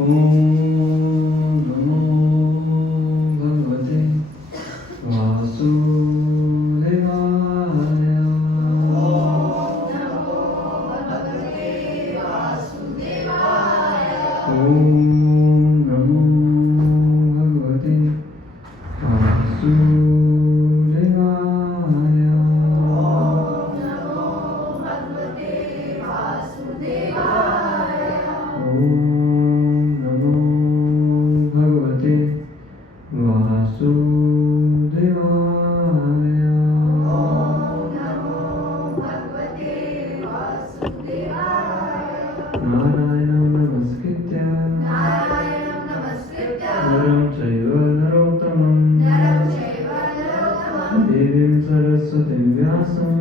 ॐ नमो भगवते वासुदेवाय। ॐ नमो भगवते वासुदेवाय। ॐ नमो भगवते वासुदेवाय। नारायणं नमस्कृत्य नरं चैव नरोत्तमं देवीं सरस्वतीं व्यासं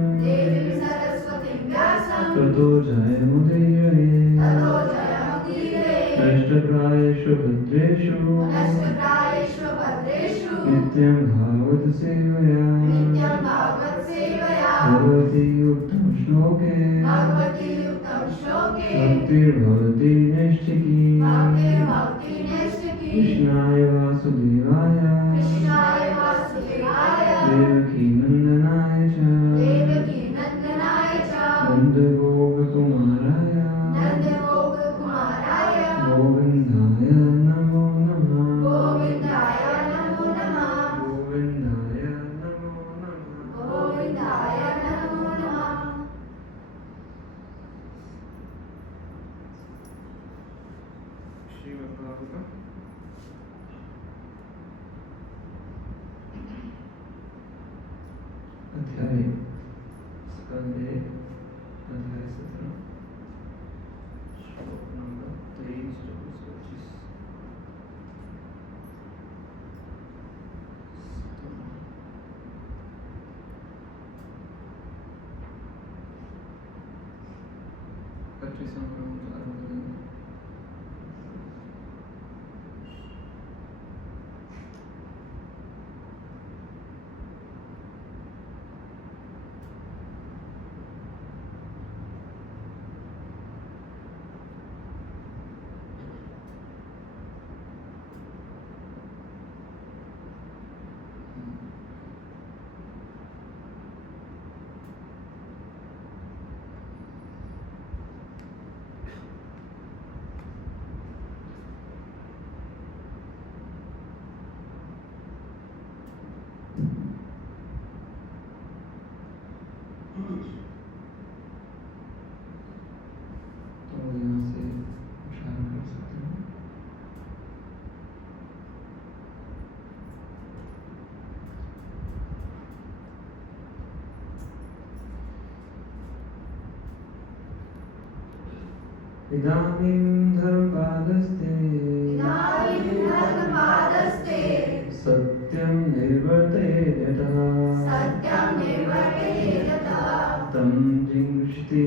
ततो जयमुदीरये। नष्टप्रायेषु भद्रेषु नित्यं भागवत सेवया भगवती उत्तमश्लोके भक्तिर्भवति नैष्ठिकी। कृष्णाय वासुदेवाय देवकीनन्दनाय च नन्दगोपकुमाराय गोविन्दाय नमो नमः। गोविन्दाय नमो नमः। श्रीमद्भागवतम् अध्याय स्कंदे अध्याय 17 श्लोक नंबर 23-25। तो यहाँ से उच्चारण कर सकते हैं। इदानीं धर्मपादस्ते सत्यं निर्वर्तयेत् तं जिघ्रति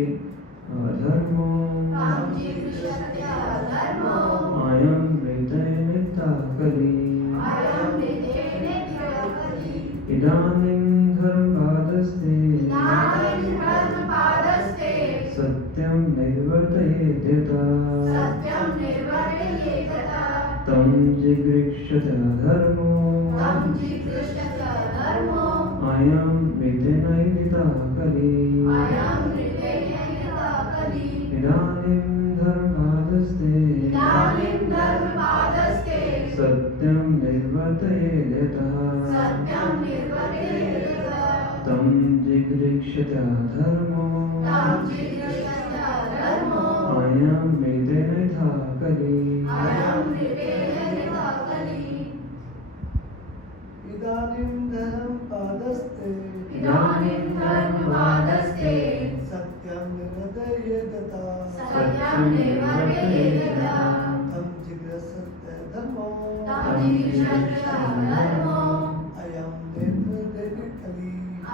अधर्मो अयं वृतैर्नितः कलि। इदानीं धर्मपादस्ते सत्यं निर्वर्तयेत् तं जिघ्रति अधर्मो अयं वृतैर्नितः कलि। इदानीं धर्मपादस्ते सत्यं निर्वर्तयेत् तं जिघ्रति अधर्मो अयं वृतैर्नितः कलि। इदानीं धर्मपादस्ते सत्यं निर्वर्तयेत् तं जिघ्रति धर्मो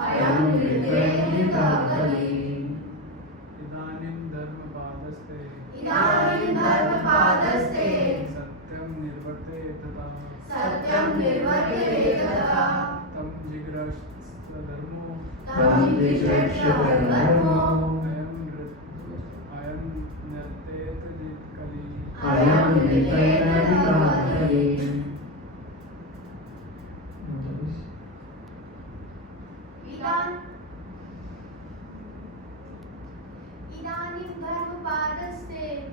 अयं वृतैर्नितः कलि। इदानीं धर्मपादस्ते सत्यं निर्वर्तयेत् तं जिघ्रति धर्मो अयं निर्वर्तयेत् कलि। मृतेनाधिकारी।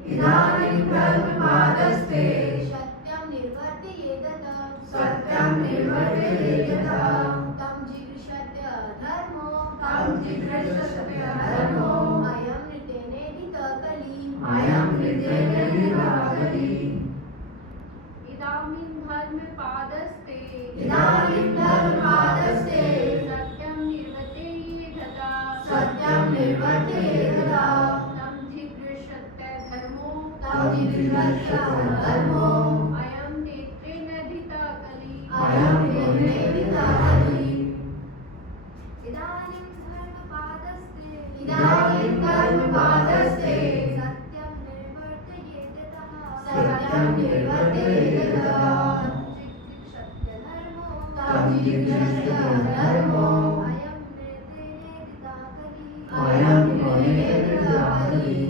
इदानीं धर्मपादस्ते सत्यं निर्वर्तयेत सत्यं निर्वर्तयेत तं जिगृह्यत्य धर्मो अयं नृतेनेदित कली अयं नृतेनेदिताकली। इदानीं धर्मपादस्ते सत्यं निर्वर्तयेत सत्यं निर्वर्तयेत तं जिगृह्यत्य धर्मो अयं नृतेनेदित कली अयं नृतेनेदिताकली। इदानीं इदानीं धर्मपादस्ते सत्यं निर्वर्तयेत सत्यं निर्वर्तयेत तं जिगृह्यत्य धर्मो अयं नृतेनेदिताकली।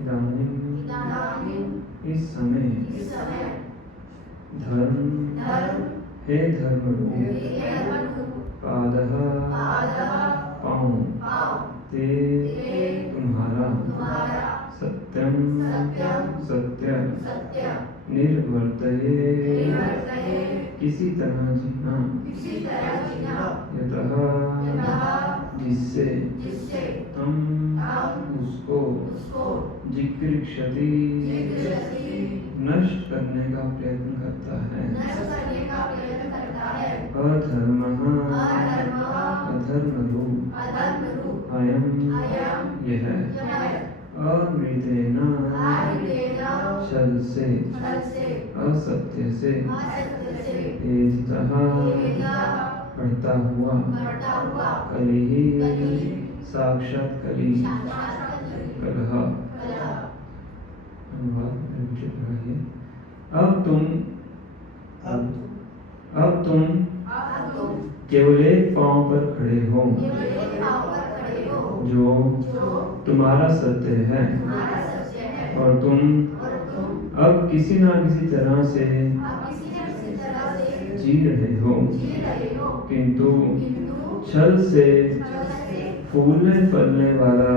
इदानीं इस समय धर्म हे धर्मरूप पादः पाँव ते तुम्हारा सत्यम सत्य निर्वर्तये किसी तरह जीना यतः जिससे तम उसको जिगृह्यति नष्ट करने का प्रयत्न करता है। अधर्मः अधर्मरूप अयं यह अमृतेन छल से असत्य से एधितः बढ़ता हुआ कलिहि साक्षात कली कलह। अनुवाद अब तुम केवल एक पांव पर खड़े हो जो तुम्हारा सत्य है और तुम अब किसी न किसी तरह से जी रहे हो, किंतु छल से फूलने फलने वाला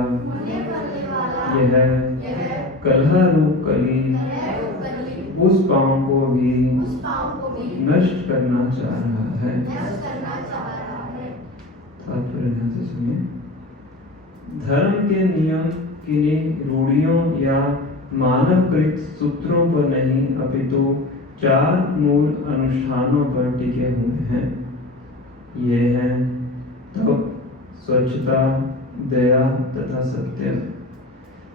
यह कलह रूप कली उस पांव को भी नष्ट करना चाह रहा है। तात्पर्य ध्यान से सुनिए। धर्म के नियम किन्हीं रूढ़ियों या मानवकृत सूत्रों पर नहीं अपितु 4 मूल अनुष्ठानों पर टिके हुए हैं। ये हैं तप, स्वच्छता, दया तथा सत्य।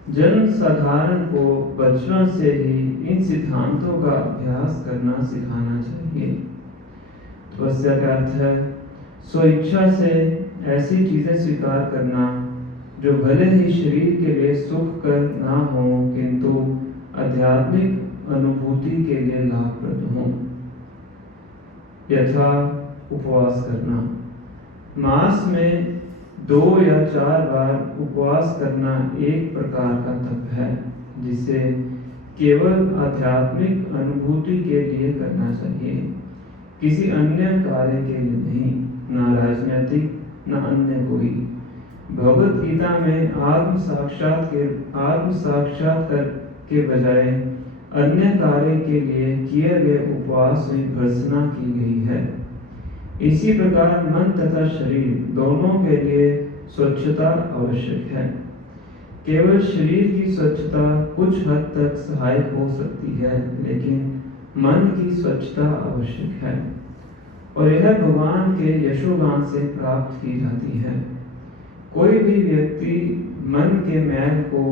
जन साधारण को बचपन से ही इन सिद्धांतों का अभ्यास करना सिखाना चाहिए। तपस्या का अर्थ है स्वेच्छा से ऐसी चीजें स्वीकार करना जो भले ही शरीर के लिए सुखकर ना हो किंतु आध्यात्मिक अनुभूति के लिए लाभप्रद हो। यथा उपवास करना। मास में 2 या 4 बार उपवास करना एक प्रकार का तप है जिसे केवल आध्यात्मिक अनुभूति के लिए करना चाहिए, किसी अन्य कार्य के लिए नहीं, न राजनीतिक न अन्य कोई। भगवत गीता में आत्म साक्षात्कार के बजाय अन्य कार्य के लिए किए गए उपवास में भर्त्सना की गई है। इसी प्रकार मन तथा शरीर दोनों के लिए स्वच्छता आवश्यक है। केवल शरीर की स्वच्छता कुछ हद तक सहायक हो सकती है, लेकिन मन की स्वच्छता आवश्यक है और यह भगवान के यशोगान से प्राप्त की जाती है। कोई भी व्यक्ति मन के मैल को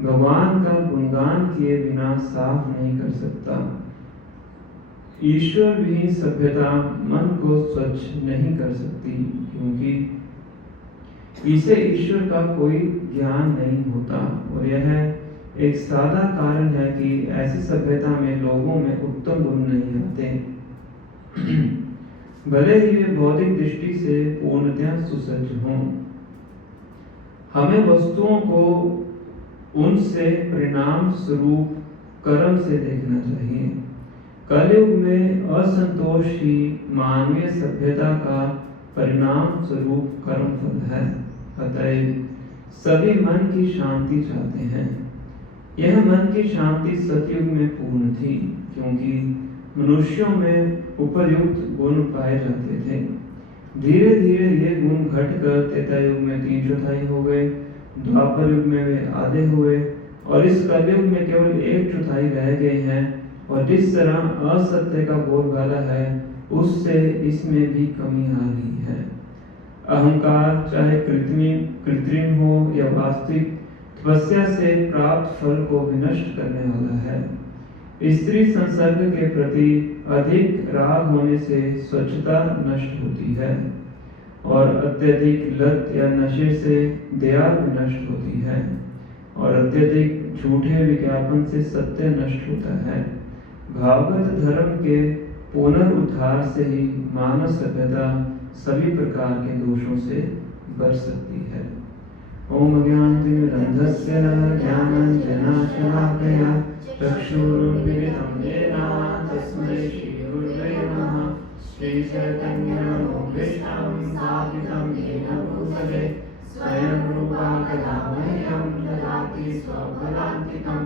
भगवान का गुणगान किए बिना साफ नहीं कर सकता। ईश्वर भी सभ्यता मन को स्वच्छ नहीं कर सकती, क्योंकि इसे ईश्वर का कोई ज्ञान नहीं होता और यह एक सादा कारण है कि ऐसी सभ्यता में लोगों में उत्तम गुण नहीं आते। भले ही वे बौद्धिक दृष्टि से पूर्णतः सुसज्ज हों, हमें वस्तुओं को उनसे परिणाम स्वरूप कर्म से देखना चाहिए। कलयुग में असंतोष ही मानवीय सभ्यता का परिणाम स्वरूप कर्म फल है। अतएव सभी मन की शांति चाहते हैं। यह मन की शांति सतयुग में पूर्ण थी, क्योंकि मनुष्यों में उपयुक्त गुण पाए जाते थे। धीरे धीरे ये गुण घटकर त्रेता युग में 3/4 हो गए, द्वापर युग में वे आधे हुए और इस कलयुग में केवल 1/4 रह गए हैं। और जिस तरह असत्य का बोलबाला है, उससे इसमें भी कमी आ रही है। अहंकार चाहे कृत्रिम हो या वास्तविक, तपस्या से प्राप्त फल को विनष्ट करने वाला है। स्त्री संसर्ग के प्रति अधिक राग होने से स्वच्छता नष्ट होती है और अत्यधिक लत या नशे से दया नष्ट होती है और अत्यधिक झूठे विज्ञापन से सत्य नष्ट होता है। भावगत धर्म के पुनरुद्धार से ही मानव सभ्यता सभी प्रकार के दोषों से बच सकती है। ओम अज्ञानतिमिरन्धस्य ज्ञानाञ्जनशलाकया चक्षुरुन्मिलितं येन तस्मै श्रीगुरुवे नमः। श्रीचैतन्यमनोभीष्टं स्थापितं येन भूतले स्वयं रूपा कदा मह्यं ददाति स्वपदान्तिकं।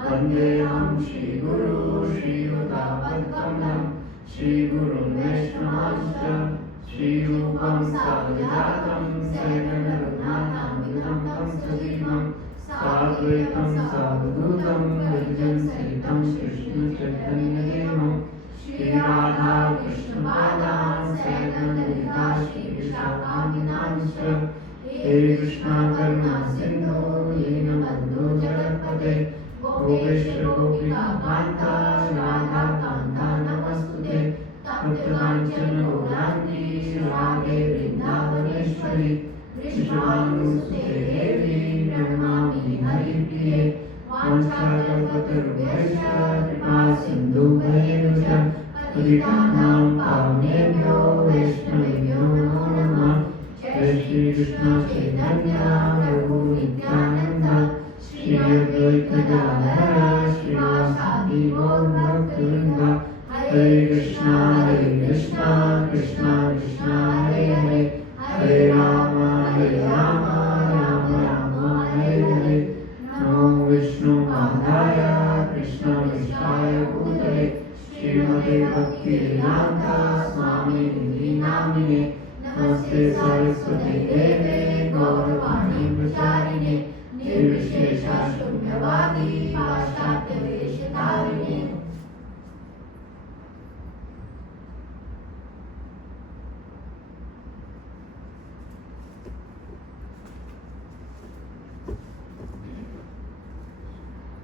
वन्देऽहं श्रीगुरो श्रीयुतापद्कमलं श्रीगुरुं वैष्णवांश्च श्रीरूपं साग्रजातं सहगणरघुनाथान्वितं तं सजीवं साद्वैतं सावधूतं भजन् सहितं कृष्णचैतन्यदेवं श्रीराधा कृष्णपादान् सहगणललिता श्रीविशाखान्वितांश्च। हे कृष्णा करुणा सिन्धो दीनबन्धो जगत्पते गोपेश गोपिका कान्ता राधा कान्ता नमस्तुते। तप्तकाञ्चन गौराङ्गी राधे वृन्दावनेश्वरी वृषभानुसुते देवी प्रणमामि हरिप्रिये। वाञ्छाकल्पतरुभ्यश्च कृपा सिन्धुभ्येव च पतितानां पावनेभ्यो वैष्णवेभ्यो नमो नमः। जय श्री कृष्ण चैतन्य प्रभु नित्यानंद श्री अद्वैत गदाधर श्रीवासादि गौर भक्तवृंद। हरे कृष्णा कृष्णा कृष्णा हरे हरे, हरे राम राम राम हरे हरे। नमो विष्णुपादाय कृष्णपृष्ठाय भूतले श्रीमते भक्तिवेदांत स्वामिनिधि नामिने। नमस्ते सरस्वती देवे गौरवाणी प्रचारिणे निर्विशेष शून्यवादी पाश्चात्य वेशधारिणे।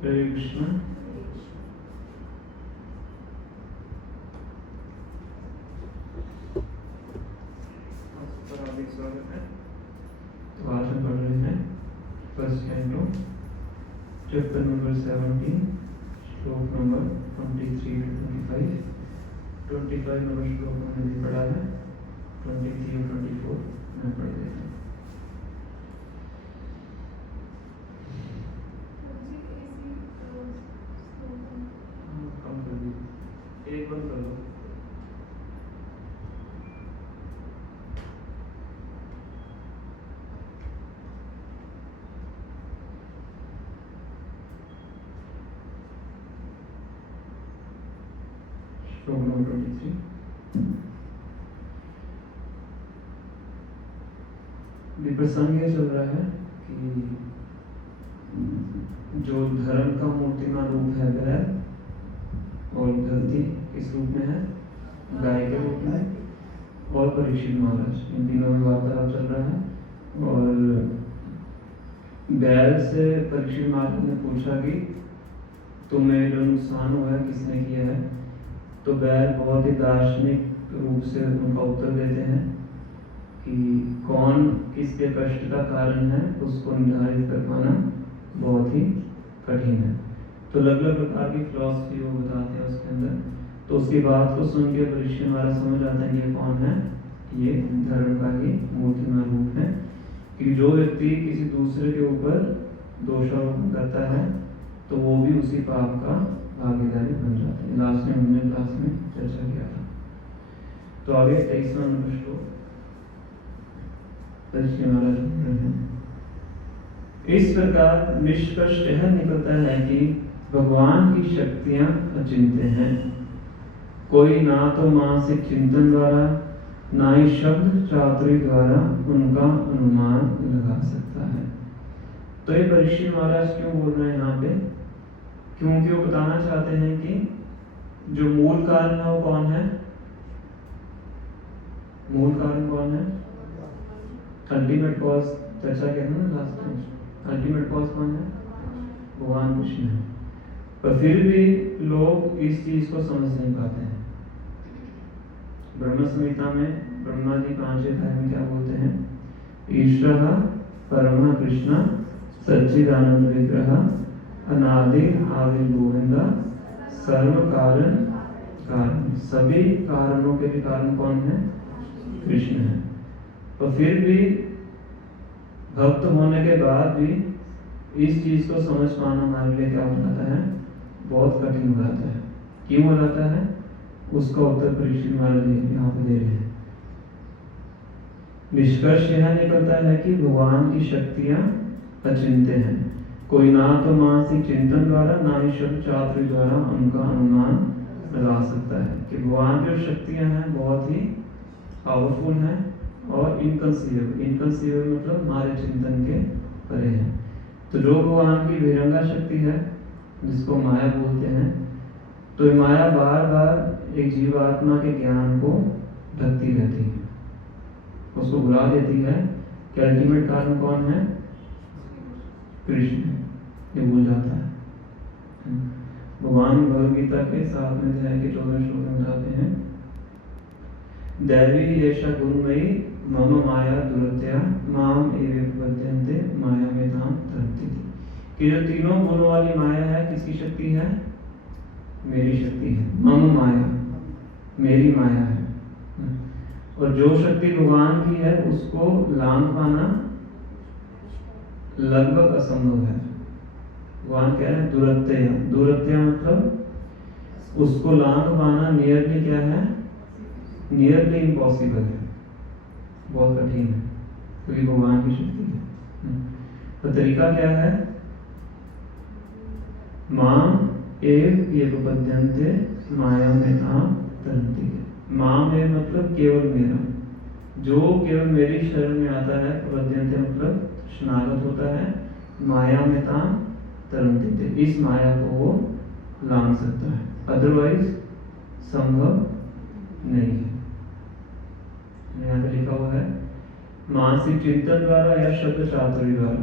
हरे कृष्ण। स्वागत है। तो आज हम पढ़ रहे हैं फर्स्ट कैंटो चैप्टर नंबर 17 श्लोक नंबर 23 to 25। 25 नंबर श्लोक हमने भी पढ़ा है, 23 और 24 मैं पढ़ देता हूँ। कम कर दीजिए, एक बंद कर दो। श्लोक नंबर 23। प्रसंग ये चल रहा है कि जो धर्म का मूर्तिमान रूप है बैल और धरती किस रूप में है, गाय के रूप में, और परीक्षित महाराज, इन तीनों में वार्तालाप चल रहा है। और बैल से परीक्षित महाराज ने पूछा कि तुम्हें जो नुकसान हुआ है किसने किया है। तो बैल बहुत ही दार्शनिक रूप से उनका उत्तर देते हैं कि कौन किसके कष्ट का कारण है उसको निर्धारित कर पाना बहुत ही कठिन है। तो अलग अलग प्रकार की फिलॉसफी वो बताते हैं उसके अंदर। तो उसकी बात को सुन के परीक्षण वाला समझ आता है ये कौन है, ये धर्म का ही मूर्तिमान रूप है। कि जो व्यक्ति किसी दूसरे के ऊपर दोषारोपण करता है तो वो भी उसी पाप का भागीदारी बन जाता है। लास्ट में हमने क्लास में चर्चा किया था। तो आगे 23वां नंबर श्लोक परीक्षित महाराज बोल रहे हैं, इस प्रकार निष्कर्ष यह निकलता है कि भगवान की शक्तियां अचिंत्य हैं। कोई ना तो मानसिक चिंतन द्वारा ना ही शब्द चातुर्य द्वारा उनका अनुमान लगा सकता है। तो ये परीक्षित महाराज क्यों बोल रहे हैं यहाँ पे? क्योंकि वो बताना चाहते हैं कि जो मूल कारण है वो कौन है? मूल कारण कौन है? अल्टीमेट कॉज चर्चा कहते हैं ना लास्ट में, अल्टीमेट कॉज कौन है? भगवान कृष्ण है। पर फिर भी लोग इस चीज को समझ नहीं पाते हैं। ब्रह्म संहिता में ब्रह्मा जी 5वें अध्याय में क्या बोलते हैं? ईश्वर परम कृष्ण सच्चिदानंद विग्रह अनादि आदि गोविंदा सर्व कारण कारण। सभी कारणों के भी कारण कौन है? कृष्ण है। तो फिर भी भक्त होने के बाद भी इस चीज को समझ पाना हमारे लिए क्या हो जाता है? बहुत कठिन हो जाता है। क्यों हो जाता है? उसका उत्तर परीक्षित महाराज यहाँ पे दे रहे हैं। निष्कर्ष यह निकलता है कि भगवान की शक्तियां अचिंत्य हैं। कोई ना तो मानसिक चिंतन द्वारा ना ही शब्द चातुर्य द्वारा उनका अनुमान लगा सकता है कि भगवान की शक्तियां हैं बहुत ही पावरफुल हैं और इनकंसीवेबल। इनकंसीवेबल मतलब हमारे चिंतन के परे है। तो जो भगवान की विरंगा शक्ति है जिसको माया बोलते हैं, तो माया बार बार एक जीवात्मा के ज्ञान को ढकती रहती है, उसको भुला देती है कि अल्टीमेट कारण कौन है? कृष्ण। ये भूल जाता है। भगवान भगवद गीता के 7वें अध्याय के 14वें श्लोक में बताते हैं, दैवी येषा गुणमयी मम माया दुरत्या माम एव पद्यन्ते माया में ताम तरन्ति। कि जो तीनों गुणों वाली माया है किसकी शक्ति है? मेरी शक्ति है। मम माया, मेरी माया है। और जो शक्ति भगवान की है उसको लांघ पाना लगभग असंभव है। भगवान कह रहे हैं दुरत्या। दुरत्या मतलब उसको लांघ पाना नियरली क्या है? नियरली इम्पॉसिबल है, बहुत कठिन है, क्योंकि भगवान की शक्ति है। तो तरीका क्या है? माम एव ये पद्यन्ते माया में ताम तरन्ति। माम एव मतलब केवल मेरा, जो केवल मेरी शरण में आता है, पद्यन्ते मतलब शरणागत होता है, माया में ताम तरन्ति, इस माया को वो लांघ सकता है, अदरवाइज संभव नहीं है। यहाँ पे लिखा हुआ है मानसिक चिंतन द्वारा या शब्द चातुर्य द्वारा।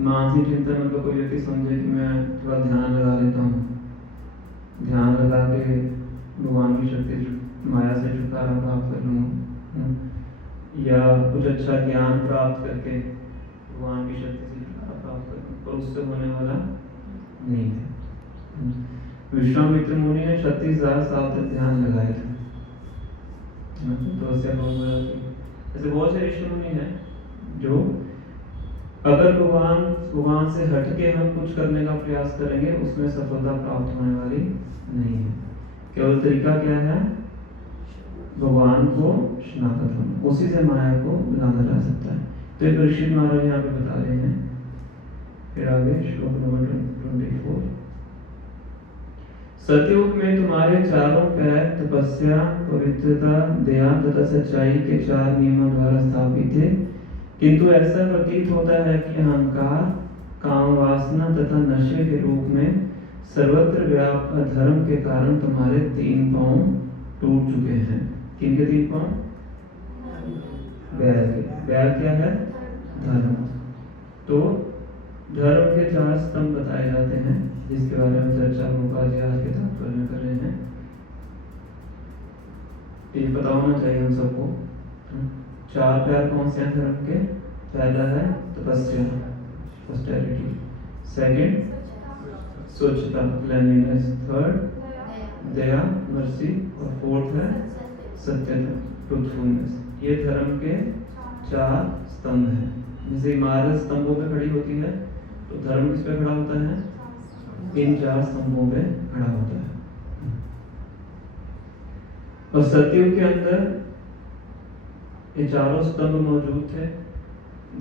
मानसिक चिंतन मतलब कोई व्यक्ति समझे कि मैं थोड़ा ध्यान लगा लेता हूँ, ध्यान लगा के भगवान की शक्ति माया से छुटकारा प्राप्त कर लूँगा, या कुछ अच्छा ज्ञान प्राप्त करके भगवान की शक्ति से छुटकारा प्राप्त कर लूँ, पर उससे होने वाला नहीं है। विश्वामित्र मुनि ने 36,000 साल तक ध्यान लगाए थे। तो ऐसे बहुत से ऋषि मुनि हैं जो अगर भगवान से हटके हम कुछ करने का प्रयास करेंगे उसमें सफलता प्राप्त होने वाली नहीं है। केवल तरीका क्या है? भगवान को शरणागत होना, उसी से माया को लांघा जा सकता है। तो ये परीक्षित महाराज यहाँ पे बता रहे हैं। फिर आगे श्लोक नंबर 24, सतयुग में तुम्हारे चारों पैर तपस्या, पवित्रता, दया तथा सच्चाई के 4 नियमों द्वारा स्थापित थे, किंतु ऐसा प्रतीत होता है कि अहंकार, काम वासना तथा नशे के रूप में सर्वत्र व्याप्त अधर्म के कारण तुम्हारे 3 पांव टूट चुके हैं। किनके 3 पांव? बैल के। बैल क्या है? धर्म। तो धर्म के 4 स्तंभ बताए जाते हैं, जिसके बारे में चर्चा भोपाल जी आज के तात्पर्य में कर रहे हैं। ये पता होना चाहिए हम सबको। 4 पैर कौन से हैं धर्म के? पहला है तपस्या, ऑस्टेरिटी। सेकंड स्वच्छता, क्लीनलीनेस। थर्ड दया, मर्सी। और फोर्थ है सत्यता, ट्रूथफुलनेस। ये धर्म के 4 स्तंभ हैं। जैसे इमारत स्तंभों पे खड़ी होती है तो धर्म किस पे खड़ा होता है? इन 4 स्तंभों पे खड़ा होता है। और सतयुग के अंदर ये चारों स्तंभ मौजूद थे,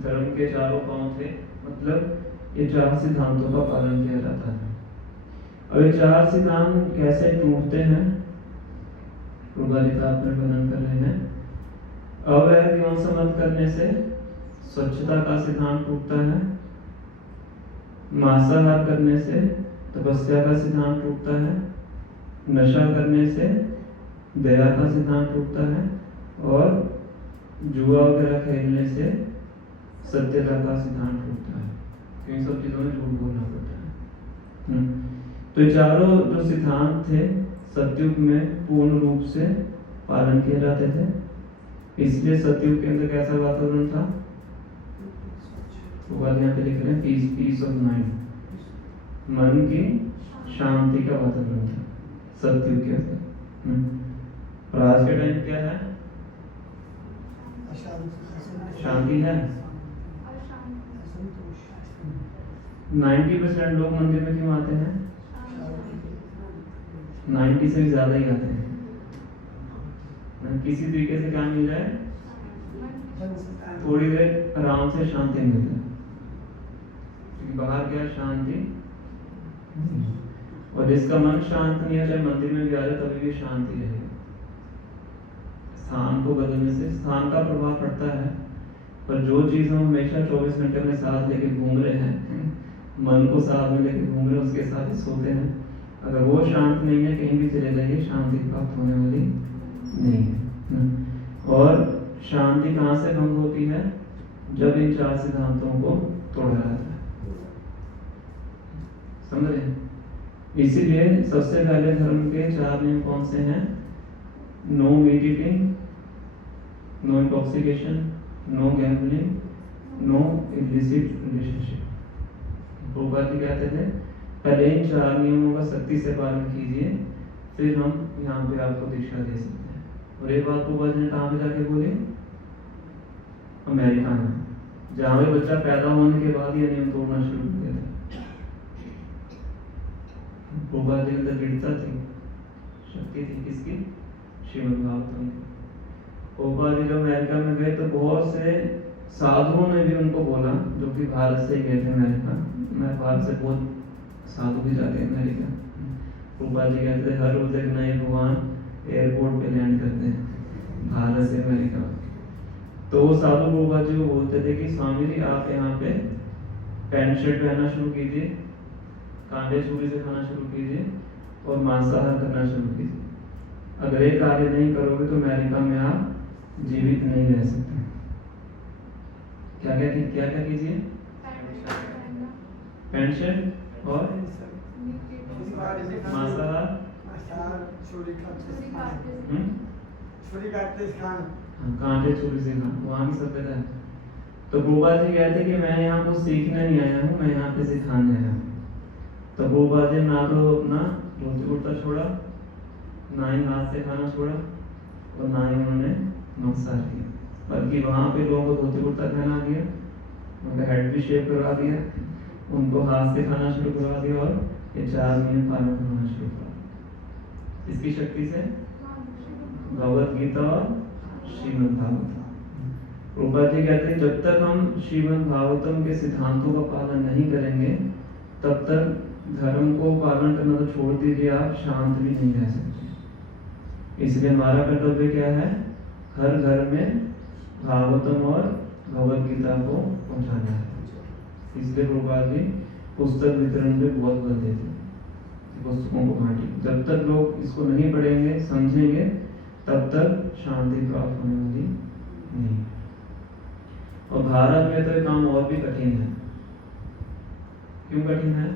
धर्म के चारों पांव थे, मतलब ये 4 सिद्धांतों का पालन किया जाता है। अब ये 4 सिद्धांत कैसे टूटते हैं? प्रभाविता अपने वर्णन कर रहे हैं। अवैध यौन संबंध करने से स्वच्छता का सिद्धांत टूटता है, मांसाहार करने से तपस्या का सिद्धांत टूटता है, नशा करने से दया का सिद्धांत टूटता है, और जुआ वगैरह खेलने से सत्यता का सिद्धांत टूटता है। इन सब चीजों में झूठ बोलना पड़ता है। तो ये चारों जो सिद्धांत थे सतयुग में पूर्ण रूप से पालन किए जाते थे, इसलिए सतयुग के अंदर कैसा वातावरण था? वो बात यहाँ पे लिख रहे हैं, पीस ऑफ माइंड, मन की शांति का वातावरण था सतयुग के अंदर। और आज के टाइम क्या है? शांति है। 90% लोग मंदिर में क्यों आते हैं? 90 से भी ज्यादा ही आते हैं। किसी तरीके से क्या मिल जाए, थोड़ी देर आराम से शांति मिल जाए, क्योंकि बाहर क्या शांति, और जिसका मन शांत नहीं है चाहे मंदिर में भी आ जाए तभी भी शांति रहेगी। स्थान को बदलने से स्थान का प्रभाव पड़ता है, पर जो चीज हम हमेशा 24 घंटे में साथ लेके घूम रहे हैं, मन को साथ में लेके घूम रहे हैं, उसके साथ ही सोते हैं, अगर वो शांत नहीं है कहीं भी चले जाइए शांति प्राप्त होने वाली नहीं है। और शांति कहाँ से भंग होती है? जब इन 4 सिद्धांतों को तोड़ा जाता है। समझ रहे? इसीलिए सबसे पहले धर्म के 4 नियम कौन से हैं? No meat eating, no intoxication, no gambling, no illicit relationship. Prabhupada ji कहते थे पहले इन 4 नियमों का सख्ती से पालन कीजिए, फिर हम यहाँ पे आपको दीक्षा दे सकते हैं। और एक बात प्रभुपाद जी ने कहाँ पे जाके बोली? अमेरिका में, जहाँ पे बच्चा पैदा होने के बाद ये नियम तोड़ना शुरू कर दिया था। प्रभुपाद जी के अंदर दृढ़ता थी, शक्ति थी, किसकी? श्रीमद् भागवतम की। प्रभुपाद जी जब अमेरिका में गए तो बहुत से साधुओं ने भी उनको बोला, जो कि भारत से ही गए थे अमेरिका। मैं भारत से बहुत साधु भी जाते हैं अमेरिका। प्रभुपाद जी कहते हैं हर रोज एक नए भगवान एयरपोर्ट पे लैंड करते हैं भारत से अमेरिका। तो वो साधु प्रभुपाद जी को बोलते थे कि स्वामी जी आप यहाँ पे पैंट शर्ट पहनना शुरू कीजिए, कांटे चूड़ी से खाना शुरू कीजिए, और मांसाहार करना शुरू कीजिए। अगर ये कार्य नहीं करोगे तो अमेरिका में आप जीवित नहीं रह सकते। क्या क्या कीजिए? पैंट शर्ट और मांसाहार, कांटे चूड़ी से खाना, वहाँ की सभ्यता है। तो प्रभुपाद जी कहते कि मैं यहाँ को सीखने नहीं आया हूँ, मैं यहाँ पे सिखाने आया हूँ। तो प्रभुपाद जी ना तो अपना धोती कुर्ता छोड़ा, ना ही हाथ से खाना छोड़ा, और ना ही उन्होंने मांसाहार किया, बल्कि वहाँ पे लोगों को धोती कुर्ता पहना दिया, उनका हेड भी शेव करवा दिया, उनको हाथ से खाना शुरू करवा दिया, और ये 4 नियम पालन करना शुरू करा। इसकी शक्ति से भगवत गीता और श्रीमद् भागवतम। प्रभुपाद जी कहते हैं जब तक हम श्रीमद् भागवतम के सिद्धांतों का पालन नहीं करेंगे तब तक धर्म को पालन करना तो छोड़ दीजिए, आप शांत भी नहीं रह सकते। इसलिए हमारा कर्तव्य क्या है? हर घर में भागवतम और भगवत गीता को पहुंचाना है। इसलिए प्रभुपाद जी पुस्तक वितरण पे बहुत बल देते, पुस्तकों को बांटी। जब तक लोग इसको नहीं पढ़ेंगे समझेंगे तब तक शांति प्राप्त होने वाली नहीं। और भारत में तो ये काम और भी कठिन है। क्यों कठिन है?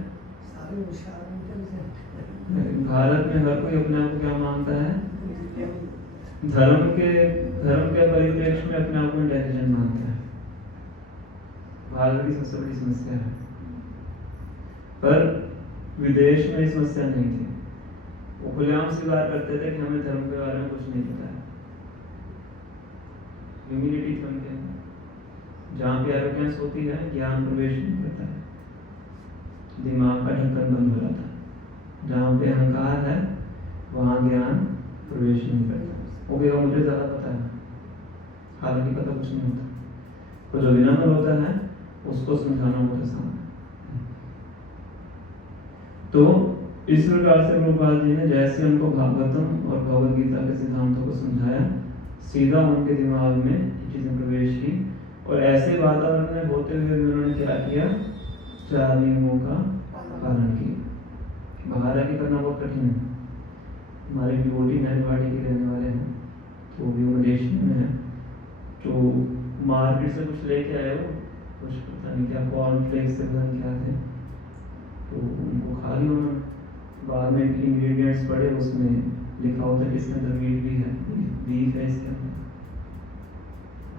भारत में हर कोई अपने आप को क्या मानता है? धर्म के परिप्रेक्ष्य में अपने आप को इंटेलिजेंट मानता है। भारत की सबसे बड़ी समस्या है। पर विदेश में समस्या नहीं थी, वो खुलेआम स्वीकार करते थे कि हमें धर्म के बारे में कुछ नहीं पता है। ह्यूमिलिटी थी उनके अंदर। जहाँ पे एरोगेंस होती है ज्ञान प्रवेश नहीं करता है, दिमाग का ढक्कन बंद हो जाता है। जहाँ पे अहंकार है वहाँ ज्ञान प्रवेश नहीं करता। वो भी मुझे ज़्यादा पता है, हालांकि पता कुछ नहीं होता। तो जो विनम्र होता है उसको समझाना बहुत आसान है। तो इस प्रकार से प्रभुपाद जी ने जैसे उनको भागवतम और भगवद गीता के सिद्धांतों को समझाया, सीधा उनके दिमाग में ये चीजें प्रवेश की। और ऐसे वातावरण में होते हुए भी उन्होंने क्या किया, 4 नियमों का पालन किया। बाहर आके करना बहुत कठिन है। हमारे डिवोटी नहरवाड़ी के रहने वाले हैं, तो भी मलेशिया में है, तो मार्केट से कुछ लेके आए हो, कुछ पता नहीं क्या कॉर्नफ्लेक्स से पता नहीं क्या थे, तो उनको खा लिया उन्होंने। बाद में इंग्रेडिएंट्स पढ़े, उसमें लिखा होता है कि इसके अंदर मीट भी है, बीफ है इसके अंदर।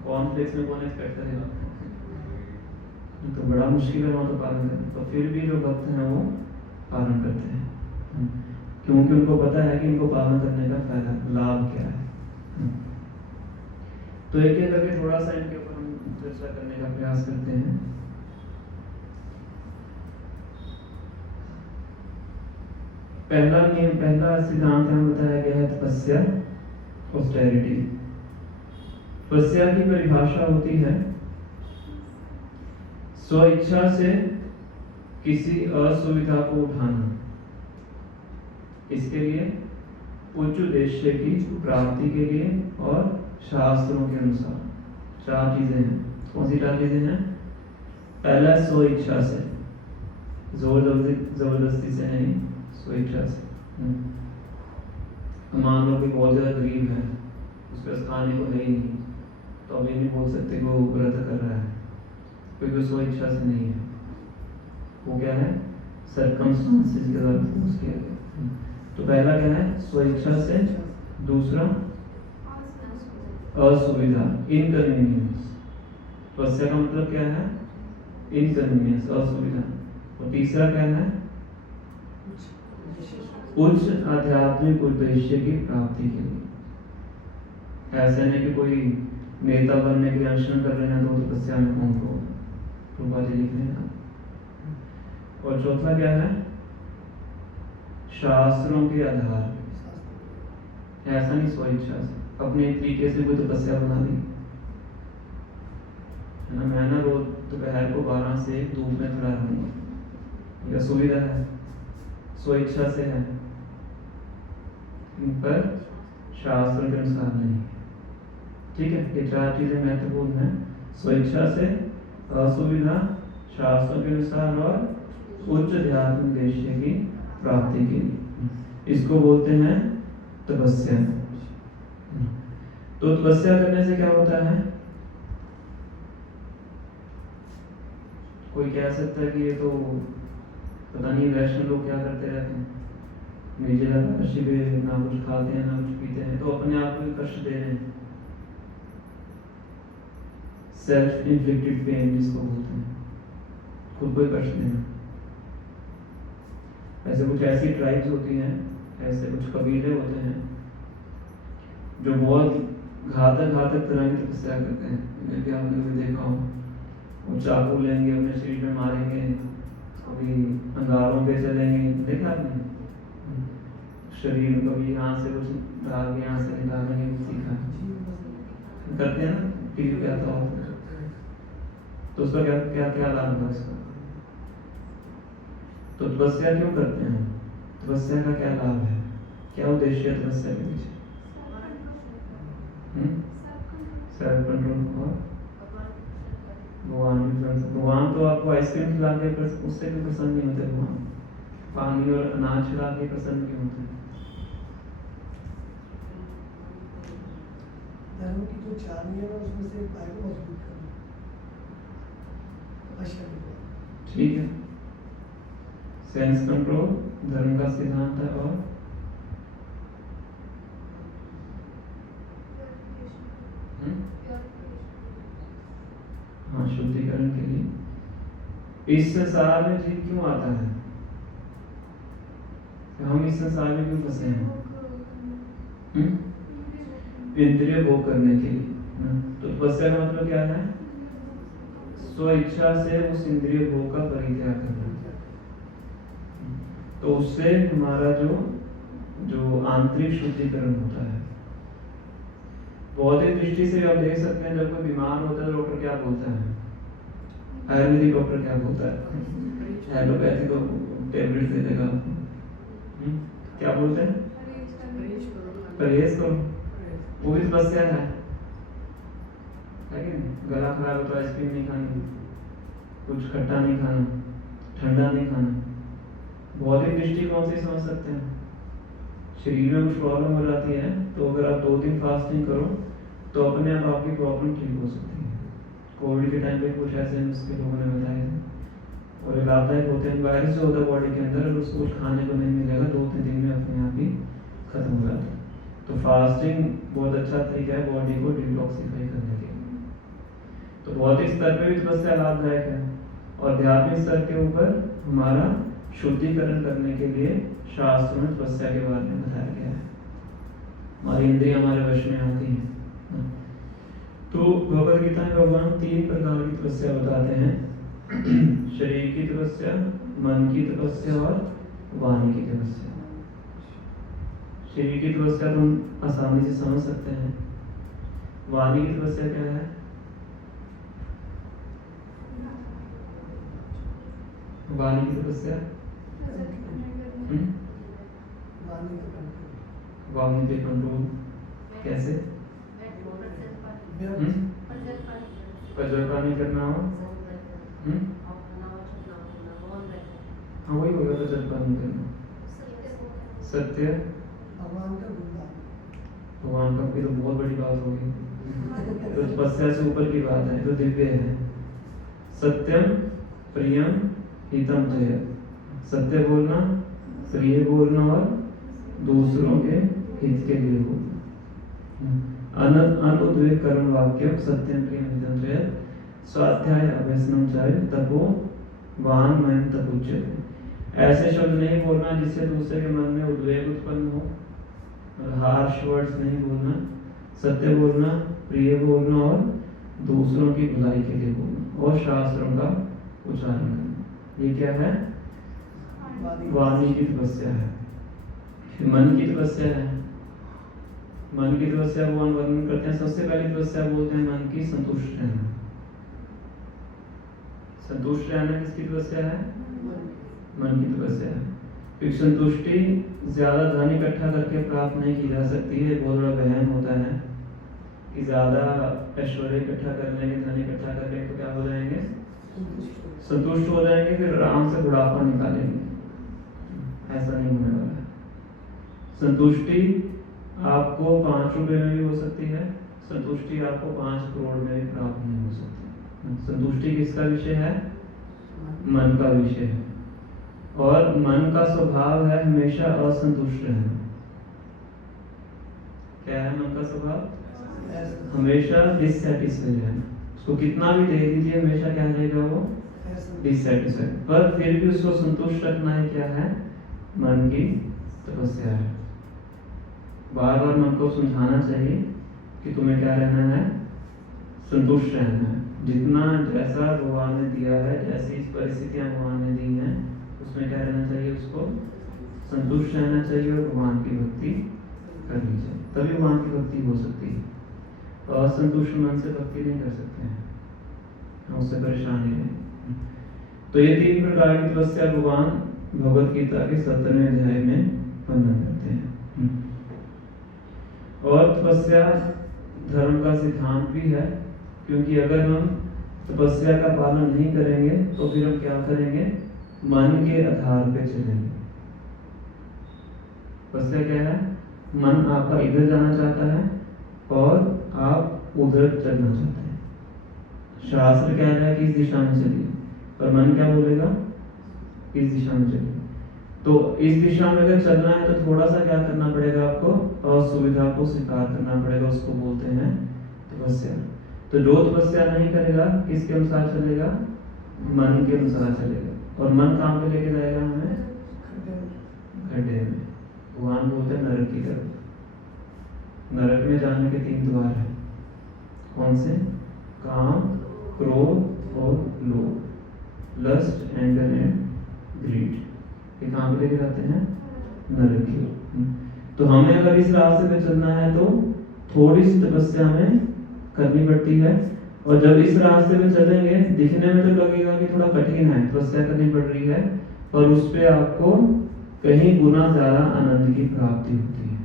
कॉर्नफ्लेक्स में कौन एक्सपेक्ट करेगा, तो बड़ा मुश्किल है वहाँ तो पालन करना। तो फिर भी जो भक्त हैं वो पालन करते हैं, क्योंकि उनको पता है कि इनको पालन करने का फायदा लाभ क्या है। तो एक एक करके थोड़ा सा इनके ऊपर हम चर्चा करने का प्रयास करते हैं। पहला नियम, पहला सिद्धांत हमें बताया गया है तपस्या, ऑस्टेरिटी। तपस्या की परिभाषा होती है स्व इच्छा से किसी असुविधा को उठाना, इसके लिए उच्च उद्देश्य की प्राप्ति के लिए और शास्त्रों के अनुसार। 4 चीजें हैं। कौन सी 4 चीजें हैं? पहला स्व इच्छा से, जबरदस्ती से नहीं, स्व इच्छा से। मान लो कि बहुत ज्यादा गरीब है, उसके पास खाने को है ही नहीं, तो अभी नहीं बोल सकते कि वो व्रत कर रहा है, क्योंकि वो स्व इच्छा से नहीं है। वो क्या है? सर्कमस्टेंसेस के द्वारा फोर्स किया गया। तो पहला क्या है? स्व इच्छा से। दूसरा असुविधा, इनकन्वीनियंस। तपस्या का मतलब क्या है? इनकन्वीनियंस, असुविधा। और तीसरा क्या है? उच्च आध्यात्मिक उद्देश्य की प्राप्ति के लिए। ऐसा नहीं कि कोई नेता बनने के लिए अनशन कर रहे हैं तो तपस्या में कौन को प्रभुपाद जी लिख रहे हैं। और चौथा क्या है? शास्त्रों के आधार। ऐसा नहीं स्व इच्छा से, अपने तरीके से कोई तपस्या बना ली है ना, मैं ना रोज दोपहर को 12 से धूप में खड़ा रहूंगा, यह सुविधा है, स्व इच्छा से है, इन पर शास्त्र के अनुसार नहीं। ठीक है, ये 4 चीजें महत्वपूर्ण हैं। स्व इच्छा से, असुविधा, शास्त्रों के अनुसार और उच्च ध्यान उद्देश्य की प्राप्ति के लिए। इसको बोलते हैं तपस्या। तो तपस्या करने से क्या होता है? कोई कह सकता है कि ये तो पता नहीं वैष्णव लोग क्या करते रहते हैं, निर्जला शिविर, ना कुछ खाते हैं ना कुछ पीते हैं, तो अपने आप को कष्ट दे रहे हैं। सेल्फ इन्फ्लिक्टेड पेन जिसको बोलते हैं, खुद को कष्ट देना। ऐसे कुछ ऐसी ट्राइब्स होती हैं, ऐसे कुछ कबीले होते हैं जो बहुत घातक तरह की तपस्या करते हैं, क्योंकि आपने भी देखा हो, वो चाकू लेंगे, अपने शरीर में मारेंगे, कभी अंगारों पे चलेंगे, देखा आपने? शरीर कभी यहाँ से कुछ डाल के यहाँ से निकालेंगे, सीखा करते हैं ना, टीवी पे आता हो। तो उसका क्या क्या क्या लाभ है उसका? तो तपस्या क्यों करते हैं? तपस्या का क्या लाभ है? क्या उद्देश्य है तपस्या के पीछे? Self control. और भगवान तो आपको आइसक्रीम खिला के उससे भी प्रसन्न नहीं होते, भगवान पानी और अनाज खिला के प्रसन्न क्यों होते हैं? धर्म की जो 4 नियम है उसमें से एक को मजबूत करना। ठीक है, सेंस कंट्रोल धर्म का सिद्धांत है। और हाँ, शुद्धिकरण के लिए। इस संसार में जीव क्यों आता है? हम इस संसार में क्यों फंसे हैं? इंद्रिय भोग करने के लिए। तो तपस्या का मतलब क्या है? स्व इच्छा से उस इंद्रिय भोग का परित्याग करना। तो उससे हमारा जो आंतरिक शुद्धिकरण होता है। बौद्धिक दृष्टि से आप देख सकते हैं, जब कोई बीमार होता है डॉक्टर क्या बोलता है, आयुर्वेदिक डॉक्टर क्या बोलता है, एलोपैथी को टेबलेट दे देगा, क्या बोलते हैं, परहेज करो। वो भी तपस्या है कि नहीं? गला खराब हो तो आइसक्रीम नहीं खानी, कुछ खट्टा नहीं खाना, ठंडा नहीं खाना। बौद्धिक दृष्टिकोण से समझ सकते हैं। शरीर में कुछ प्रॉब्लम हो जाती है तो अगर आप 2 दिन फास्टिंग करो तो अपने आप आपकी प्रॉब्लम ठीक हो सकती है। कोविड के टाइम पे कुछ ऐसे नुस्खे लोगों ने बताए थे और ये लाभदायक होते हैं। वायरस जो होता है बॉडी के अंदर, उसको कुछ खाने को नहीं मिलेगा 2-3 दिन में अपने आप ही खत्म हो जाता है। तो फास्टिंग बहुत अच्छा तरीका है बॉडी को डिटॉक्सिफाई करने के लिए। तो भौतिक स्तर पे भी तपस्या लाभदायक है और आध्यात्मिक स्तर के ऊपर हमारा शुद्धिकरण करने के लिए शास्त्रों में तपस्या के बारे में बताया गया है। हमारी इंद्रियां हमारे वश में आती हैं। तो भगवद गीता में भगवान 3 प्रकार की तपस्या बताते हैं, शरीर की तपस्या, मन की तपस्या और वाणी की तपस्या। शरीर की तपस्या तो हम आसानी से समझ सकते हैं। वाणी की तपस्या क्या है? वाणी की तपस्या वाणी पे कंट्रोल कैसे? नहीं करना हो, हाँ वही होगा, प्रजल्पा नहीं करना। सत्य, भगवान का भी तो बहुत बड़ी बात होगी, तो तपस्या से ऊपर की बात है, तो दिव्य है। सत्यम प्रियम हितम जय, सत्य बोलना, प्रिय बोलना और दूसरों के हित के लिए बोलना। अनुद्वेग कर्म वाक्यम सत्यम प्रियम हितम जय, स्वाध्याय अभ्यसनम चाय तपो वान मन तपुच्यते। ऐसे शब्द नहीं बोलना जिससे दूसरे के मन में उद्वेग उत्पन्न हो, हार्श वर्ड्स नहीं बोलना, सत्य बोलना, प्रिय बोलना और दूसरों की भलाई के लिए बोलना और शास्त्रों का उच्चारण करना। ये क्या है? वाणी की तपस्या है। मन की तपस्या है। मन की तपस्या भगवान वर्णन करते हैं। सबसे पहली तपस्या बोलते हैं मन की संतुष्ट रहना। संतुष्ट रहना किसकी तपस्या है? मन की तपस्या है। क्योंकि संतुष्टि ज्यादा धन इकट्ठा करके प्राप्त नहीं की जा सकती है। बहुत बड़ा वहम होता है कि ज्यादा ऐश्वर्य इकट्ठा कर लेंगे, धन इकट्ठा कर लेंगे तो क्या हो जाएंगे? संतुष्ट हो जाएंगे, फिर आराम से बुढ़ापा निकालेंगे। ऐसा नहीं होने वाला है। संतुष्टि आपको 5 रुपए में भी हो सकती है, संतुष्टि आपको 5 करोड़ में भी प्राप्त नहीं हो सकती। संतुष्टि किसका विषय है? मन का विषय है। और मन का स्वभाव है हमेशा असंतुष्ट रहना। क्या है मन का स्वभाव? हमेशा डिससैटिस्फाइड रहना। उसको कितना भी दे दीजिए हमेशा क्या रहेगा? वो डिससैटिस्फाइड। पर फिर भी उसको संतुष्ट रखना है क्या है? मन की तपस्या है। बार बार मन को समझाना चाहिए कि तुम्हें क्या रहना है? संतुष्ट रहना है। जितना जैसा भगवान ने दिया है, जैसी परिस्थितियां भगवान ने दी हैं, उसमें क्या रहना चाहिए? उसको संतुष्ट रहना चाहिए और भगवान की भक्ति करनी चाहिए, तभी भगवान की भक्ति हो सकती है। तो असंतुष्ट मन से भक्ति नहीं कर सकते हैं, हम उससे परेशान ही हैं। तो ये 3 प्रकार की तपस्या भगवान भगवद गीता के 17वें अध्याय में वर्णन करते हैं। और तपस्या धर्म का सिद्धांत भी है, क्योंकि अगर हम तपस्या का पालन नहीं करेंगे तो फिर हम क्या करेंगे? मन के आधार पे चलेंगे। तपस्या क्या है? मन आपका इधर जाना चाहता है और आप उधर चलना चाहते हैं। शास्त्र कह रहा है कि इस दिशा में चलिए, पर मन क्या बोलेगा? इस दिशा में चलिए। तो इस दिशा में अगर चलना है तो थोड़ा सा क्या करना पड़ेगा आपको? असुविधा को स्वीकार करना पड़ेगा। उसको बोलते हैं तपस्या। तो जो तपस्या नहीं करेगा किसके अनुसार चलेगा? मन के अनुसार चलेगा। और मन कहाँ पे लेके जाएगा हमें? गड्ढे में। भगवान बोलते हैं नरक की तरफ। नरक में जाने के 3 द्वार हैं। कौन से? काम, क्रोध और लोभ, लस्ट, एंगर एंड ग्रीड, ये कहाँ पे लेके जाते हैं? नरक की ओर। तो हमें अगर इस रास्ते पे चलना है तो थोड़ी सी तपस्या में करनी पड़ती है, और जब इस रास्ते पे चलेंगे दिखने में तो लगेगा कि थोड़ा कठिन है, तपस्या करनी पड़ रही है, पर उस पे आपको कहीं गुना ज्यादा आनंद की प्राप्ति होती है।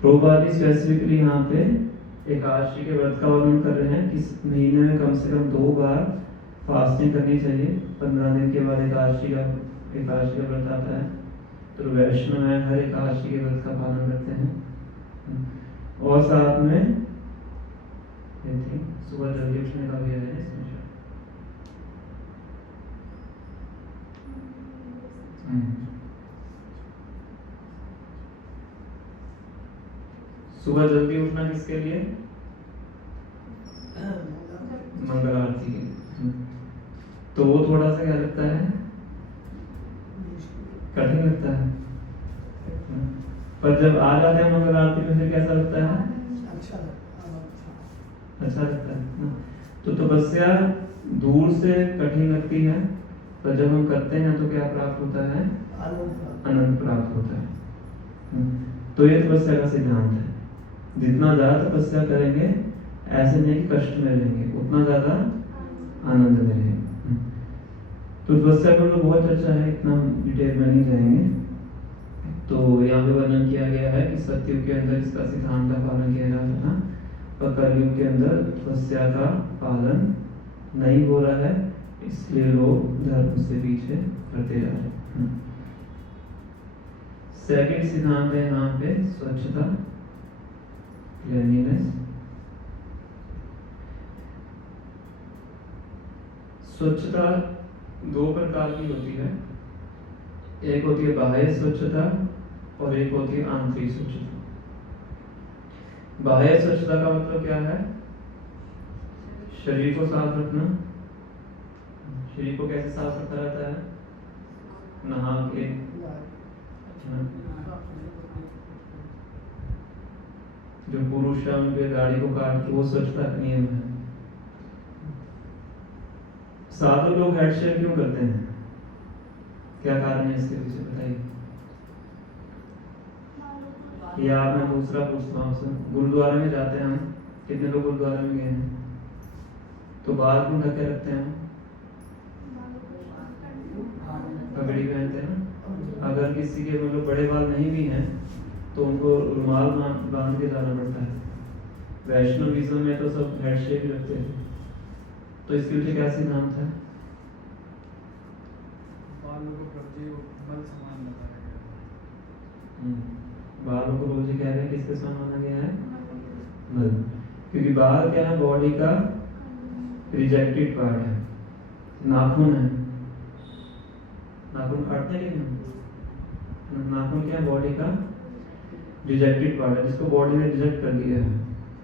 प्रभुपाद जी स्पेसिफिकली यहाँ पे एकादशी के व्रत का वर्णन कर रहे हैं कि इस महीने में कम से कम 2 बार फास्टिंग करनी चाहिए। 15 दिन के बाद एकादशी का व्रत आता है, तो वैष्णव है हर एकादशी के व्रत का पालन करते हैं। और साथ में सुबह जल्दी उठने का भी है इसमें। सुबह जल्दी उठना किसके लिए? मंगल आरती के। तो वो थोड़ा सा क्या लगता है? कठिन लगता है, पर जब आ जाते हैं मंगल आरती में फिर कैसा लगता है? अच्छा लगता है। तो तपस्या दूर से कठिन लगती है, पर जब हम करते हैं तो क्या प्राप्त होता है? आनंद प्राप्त होता है। तो ये तपस्या का सिद्धांत है। जितना ज्यादा तपस्या करेंगे ऐसे नहीं कि कष्ट में रहेंगे, उतना ज्यादा आनंद में रहेंगे। तो तपस्या पर तो बहुत अच्छा है, इतना डिटेल में नहीं जाएंगे। तो यहाँ पे वर्णन किया गया है कि सतयुग के अंदर इसका सिद्धांत का पालन किया जाता था, पर कलयुग के अंदर तपस्या का पालन नहीं हो रहा है, इसलिए लोग धर्म से पीछे करते जा रहे हैं। सेकंड सिद्धांत है यहाँ पे स्वच्छता, क्लीनलीनेस। स्वच्छता 2 प्रकार की होती है, एक होती है बाह्य स्वच्छता और एक होती है आंतरिक स्वच्छता। बाह्य स्वच्छता का मतलब क्या है? शरीर को साफ रखना। शरीर को कैसे साफ रखा जाता है? नहा के। जो पुरुष है उनके दाढ़ी को काट के, वो स्वच्छता का नियम है। साधु लोग हेड शेव क्यों करते हैं? क्या कारण है इसके पीछे, बताइए। या मैं दूसरा पूछता हूँ, गुरुद्वारे में जाते हैं हम, कितने लोग गुरुद्वारे में गए हैं? तो बाल क्यों ढके रखते हैं? पगड़ी पहनते हैं ना। अगर किसी के मतलब बड़े बाल नहीं भी हैं तो उनको रुमाल बांध के जाना पड़ता है। वैष्णविज्म में तो सब हेड शेव ही रखते हैं। तो इसके पीछे क्या सिद्धांत है? बालों को बल समान बताया गया। बालों को रोजी कह रहे हैं किसके समान माना गया है? बल। क्योंकि बाल क्या है? बॉडी का रिजेक्टेड पार्ट है। नाखून है, नाखून काटते हैं कि नहीं? नाखून क्या है? बॉडी का रिजेक्टेड पार्ट है, जिसको बॉडी ने रिजेक्ट कर दिया है।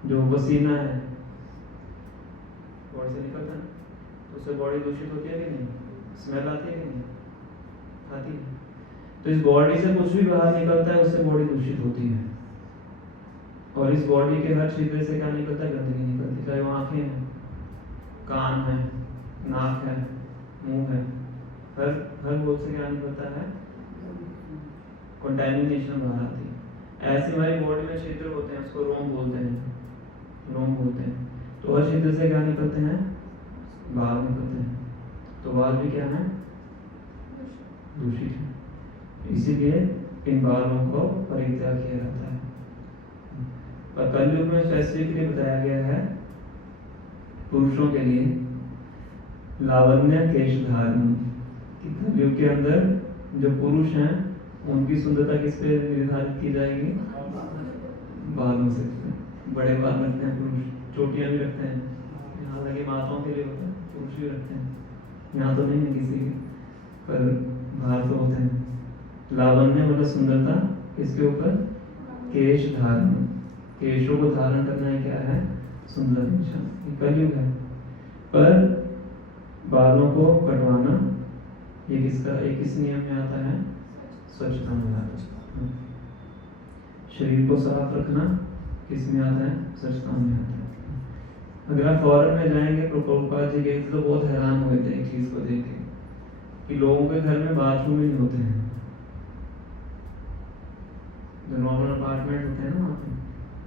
जो पसीना है बॉडी से निकलता है, तो उससे बॉडी दूषित होती है कि नहीं? स्मेल आती है कि नहीं? आती है। तो इस बॉडी से कुछ भी बाहर निकलता है उससे बॉडी दूषित होती है। और इस बॉडी के हर छिद्र से क्या निकलता है? गंदगी निकलती है। चाहे वो आंखें हैं, कान है, नाक है, मुंह है, हर बोल से क्या निकलता है? कंटामिनेशन बाहर आती है। ऐसे हमारी बॉडी में छिद्र होते हैं, उसको रोम बोलते हैं, रोम बोलते हैं। तो हर छिद्र से क्या निकलते हैं? बाल निकलते हैं। तो बाल भी क्या है? दूषित है। इसीलिए इन बालों को परित्याग किया जाता है। पर कलयुग में स्पेसिफिकली बताया गया है पुरुषों के लिए लावण्य केश धारण। कलयुग के अंदर जो पुरुष हैं उनकी सुंदरता किस पे निर्धारित की जाएगी? बालों से। बड़े बाल रखते हैं पुरुष, चोटियां भी रखते हैं। यहाँ लगे माताओं के लिए होता है, पुरुष भी रखते हैं। यहाँ तो नहीं है किसी के, पर बाहर तो होते हैं। लावण्य मतलब सुंदरता, किसके ऊपर? केश धारण। केशों को धारण करना है क्या है? सुंदर निशान। ये कलयुग है। पर बालों को कटवाना ये किस नियम में आता है? स्वच्छता में आता है। शरीर को साफ रखना किस में आता है? स्वच्छता में आता है। अगर आप फॉरेन में जाएंगे तो प्रभुपाद जी गए थे तो बहुत हैरान हुए थे एक चीज को देख के कि लोगों के घर में बाथरूम ही नहीं होते हैं। जो नॉर्मल अपार्टमेंट होते हैं ना वहाँ पे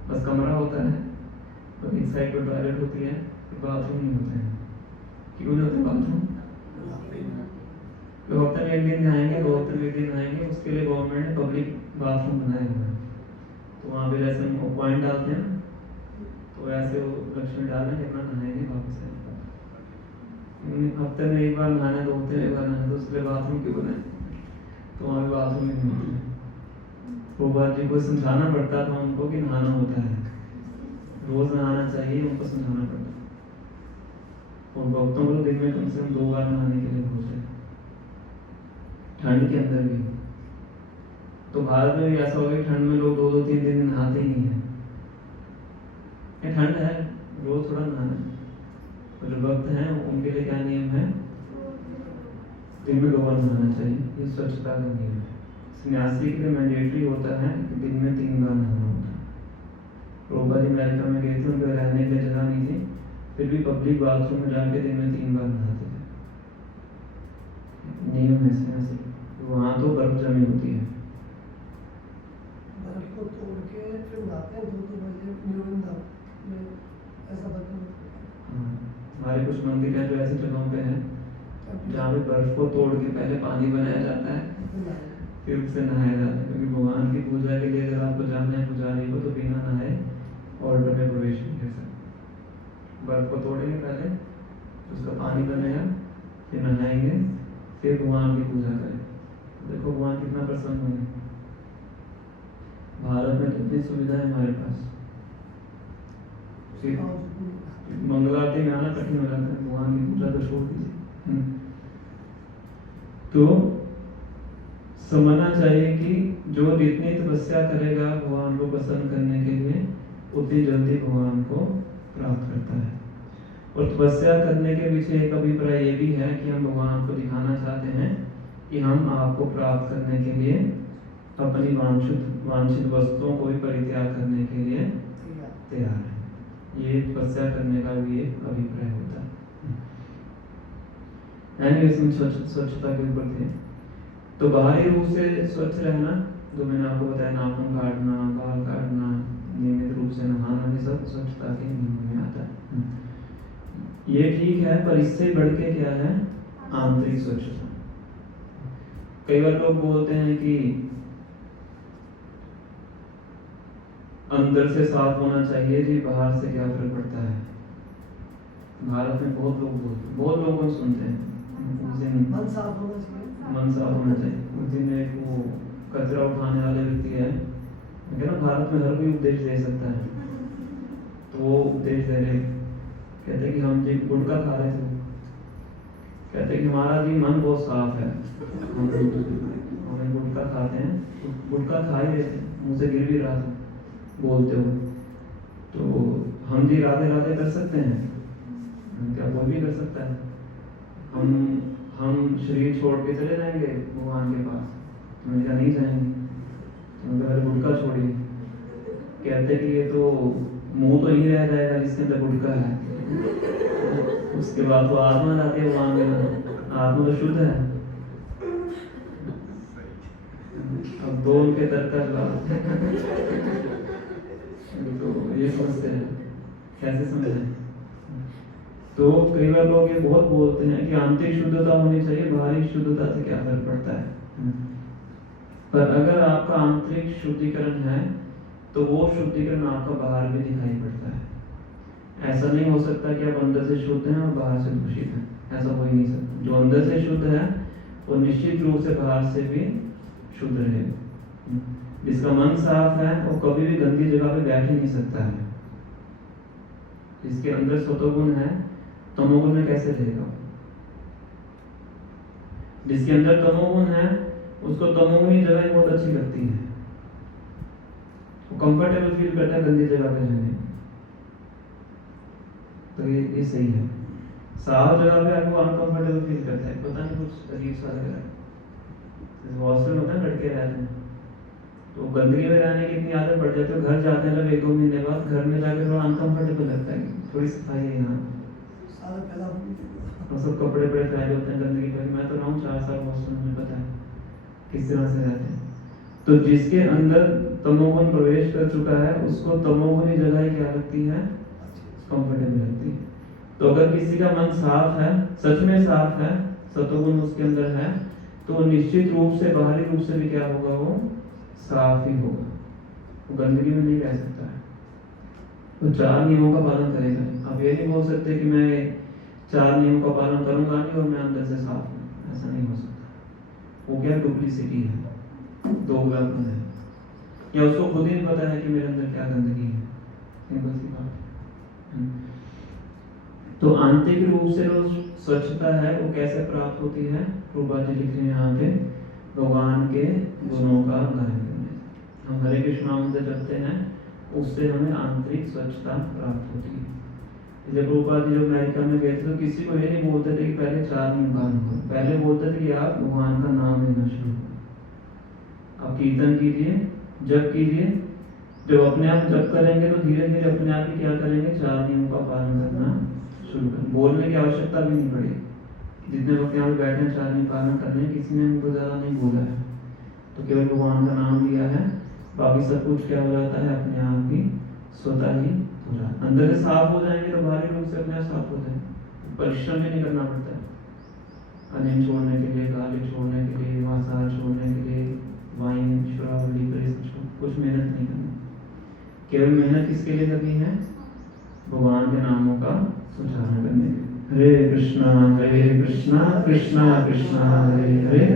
बस कमरा होता है और एक साइड पर टॉयलेट होती है, बाथरूम नहीं होते हैं। क्यों नहीं होते बाथरूम? तो हफ्ते में एक दिन नहाएंगे, 2 हफ्ते में एक दिन नहाएंगे, उसके लिए गवर्नमेंट ने पब्लिक बाथरूम बनाए हुए हैं। तो वहाँ पे जैसे हम पॉइंट डालते हैं तो ऐसे वो लक्ष्मी डालेंगे अपना नहाएंगे वापस आएंगे। हफ्ते में एक बार नहाना, 2 हफ्ते में एक बार नहाना, तो उसके लिए बाथरूम क्यों बनाए? तो वहाँ पे बाथरूम नहीं होते हैं। प्रभुपाद जी को समझाना पड़ता था उनको कि नहाना होता है, रोज नहाना चाहिए, उनको समझाना पड़ता है। और भक्तों को दिन में कम से कम 2 बार नहाने के लिए बोलते हैं, ठंड के अंदर भी। तो भारत में भी ऐसा होगा कि ठंड में लोग 2-2 3 दिन नहाते ही नहीं है। ये ठंड है, रोज थोड़ा नहाना। तो जो भक्त हैं उनके लिए क्या नियम है? दिन में 2 बार नहाना चाहिए, ये स्वच्छता का नियम है। सन्यासी के लिए मैंडेटरी होता है कि दिन में 3 बार नहाना होता है। प्रभुपाद जी अमेरिका में गए थे, उनको रहने की जगह नहीं थी, फिर भी पब्लिक बाथरूम में जाके दिन में 3 बार नहाते थे। नियम है सन्यासी। वहाँ तो बर्फ जमी होती है, बर्फ को तोड़ के फिर नहाते हैं 2-2 बजे न्यूनतम में, ऐसा बर्फ। हमारे कुछ मंदिर हैं जो ऐसी जगहों पे हैं जहाँ पे बर्फ को तोड़ के पहले पानी बनाया जाता है, फिर उससे नहाया जाता है। क्योंकि भगवान की पूजा के लिए अगर आपको जाना है पुजारी को तो बिना नहाए ऑल्टर में प्रवेश नहीं कर सकते। बर्फ को तोड़ेंगे पहले, उसका पानी बनेगा, फिर नहाएंगे, फिर भगवान की पूजा करें। देखो भगवान कितना प्रसन्न होंगे। भारत में कितनी सुविधा है हमारे पास, मंगल आरती में आना कठिन हो जाता है, भगवान की पूजा तो छोड़ दीजिए। तो समझना चाहिए कि जो जितनी तपस्या करेगा भगवान को प्रसन्न करने के लिए उतनी जल्दी भगवान को प्राप्त करता है। और तपस्या करने के पीछे एक अभिप्राय ये भी है कि हम भगवान को दिखाना चाहते हैं कि हम आपको प्राप्त करने के लिए अपनी वांछित वस्तुओं को भी परित्याग करने के लिए तैयार है। ये तपस्या करने का भी एक अभिप्राय होता है। इसमें स्वच्छता के ऊपर थे। तो बाहरी रूप से स्वच्छ रहना, जो मैंने आपको बताया, नाखून काटना, बाल काटना, नियमित रूप से नहाना, ये सब स्वच्छता के नियम में आता है। ये ठीक है, पर इससे बढ़ के क्या है? आंतरिक स्वच्छता। कई बार लोग बोलते हैं कि अंदर से साफ होना चाहिए जी, बाहर से क्या फर्क पड़ता है। भारत में बहुत लोग बोलते हैं, बहुत लोगों को सुनते हैं मन साफ होना चाहिए, मन साफ होना चाहिए। उस दिन एक वो कचरा उठाने वाले व्यक्ति है, ना भारत में हर कोई उपदेश दे सकता है, तो वो उपदेश दे रहे, कहते कि हम जी गुटखा खा रहे थे, कहते कि हमारा जी मन बहुत साफ है, हम गुटखा खाते हैं, तो गुटखा खा ही रहे थे, मुँह से गिर भी रहा था बोलते हो, तो हम जी राधे राधे कर सकते हैं क्या? कोई भी कर सकता है। हम शरीर छोड़ के चले जाएंगे भगवान के पास? मैंने कहा नहीं जाएंगे। तो पहले गुटखा छोड़िए। कहते कि ये तो मुंह तो ही रह जाएगा जिसके अंदर गुटखा है, उसके बाद तो आत्मा जाती है भगवान में, आत्मा तो शुद्ध है। अब दो उनके तर्क का जवाब तो ये समझते हैं, कैसे समझें? तो कई बार लोग ये बहुत बोलते हैं कि आंतरिक शुद्धता होनी चाहिए, बाहरी शुद्धता से क्या फर्क पड़ता है। पर अगर आपका आंतरिक शुद्धिकरण है तो वो शुद्धिकरण आपका बाहर भी दिखाई पड़ता है। ऐसा नहीं हो सकता कि आप अंदर से शुद्ध हैं और बाहर से दूषित हैं, ऐसा हो ही नहीं सकता। जो अंदर से शुद्ध है वो निश्चित रूप से बाहर से भी शुद्ध रहेगा। जिसका मन साफ है वो कभी भी गंदी जगह पे बैठ ही नहीं सकता है। जिसके अंदर सतोगुण है, तमोगुण में कैसे रहेगा? जिसके अंदर तमोगुण है उसको तमोगुणी जगह बहुत अच्छी लगती है, वो कंफर्टेबल फील करता है गंदी जगह पे रहने। तो ये सही है। साफ जगह पे आपको अनकंफर्टेबल फील करता है, पता नहीं कुछ अजीब सा लग रहा है। हॉस्टल होता है, लड़के रहते हैं तो गंदगी में रहने की इतनी आदत पड़ जाती है, घर जाते हैं जब 1-2 महीने बाद, घर में जाकर थोड़ा अनकंफर्टेबल लगता है। थोड़ी सफाई है यहाँ। सारा फैला हुआ और सब कपड़े बड़े फैले होते हैं गंदगी पर। मैं तो रहा हूँ 4 साल हॉस्टल में, पता है किस तरह से रहते हैं। तो जिसके अंदर तमोगुण प्रवेश कर चुका है उसको तमोगुणी जगह ही क्या लगती है, कंफर्टेबल लगती है। तो अगर किसी का मन साफ है, सच में साफ है, सतोगुण उसके अंदर है, तो निश्चित रूप से बाहरी रूप से भी क्या होगा, वो साफ ही होगा, वो गंदगी में नहीं रह सकता है। तो 4 नियमों का पालन करेगा। आप ये नहीं बोल सकते कि मैं 4 नियमों का पालन करूंगा नहीं और मैं अंदर से साफ हूँ, ऐसा नहीं हो सकता। वो क्या डुप्लीसिटी है, दोगलापन है, या उसको खुद ही नहीं पता है कि मेरे अंदर क्या गंदगी है। सिंपल सी बात। तो आंतरिक रूप से जो स्वच्छता है वो कैसे प्राप्त होती है, रूपा जी लिख रहे हैं यहाँ पे, भगवान के गुणों का गायन करने से। हम हरे कृष्ण मंत्र जपते हैं, उससे हमें आंतरिक स्वच्छता प्राप्त होती है। जब रूपा जी जब अमेरिका में गए थे तो किसी को ये नहीं बोलते थे कि पहले 4 नियम पालन करो, पहले बोलते थे कि आप भगवान का नाम लेना शुरू करो, आप कीर्तन कीजिए, जप कीजिए। जब अपने आप जप करेंगे तो धीरे धीरे अपने आप ही क्या करेंगे, 4 नियमों का पालन करना शुरू करें। बोलने की आवश्यकता भी नहीं पड़ेगी। जितने वक्त यहाँ पे बैठे हैं 4 नियम पालन कर रहे हैं, किसी ने उनको ज़्यादा नहीं बोला है, तो केवल भगवान का नाम लिया है, बाकी सब कुछ क्या हो जाता है, अपने आप ही स्वतः ही हो जाता है। अंदर से साफ हो जाएंगे तो बाहरी रूप से अपने आप साफ हो जाएंगे, परिश्रम भी नहीं करना पड़ता है। अनियम छोड़ने के लिए, गाली छोड़ने के लिए, मांसाहार छोड़ने के लिए, वाइन, शराब, लीवर, कुछ मेहनत नहीं करनी। केवल मेहनत किसके लिए करनी है, भगवान के नामों का उच्चारण करने के लिए। हरे कृष्णा कृष्णा कृष्णा हरे हरे,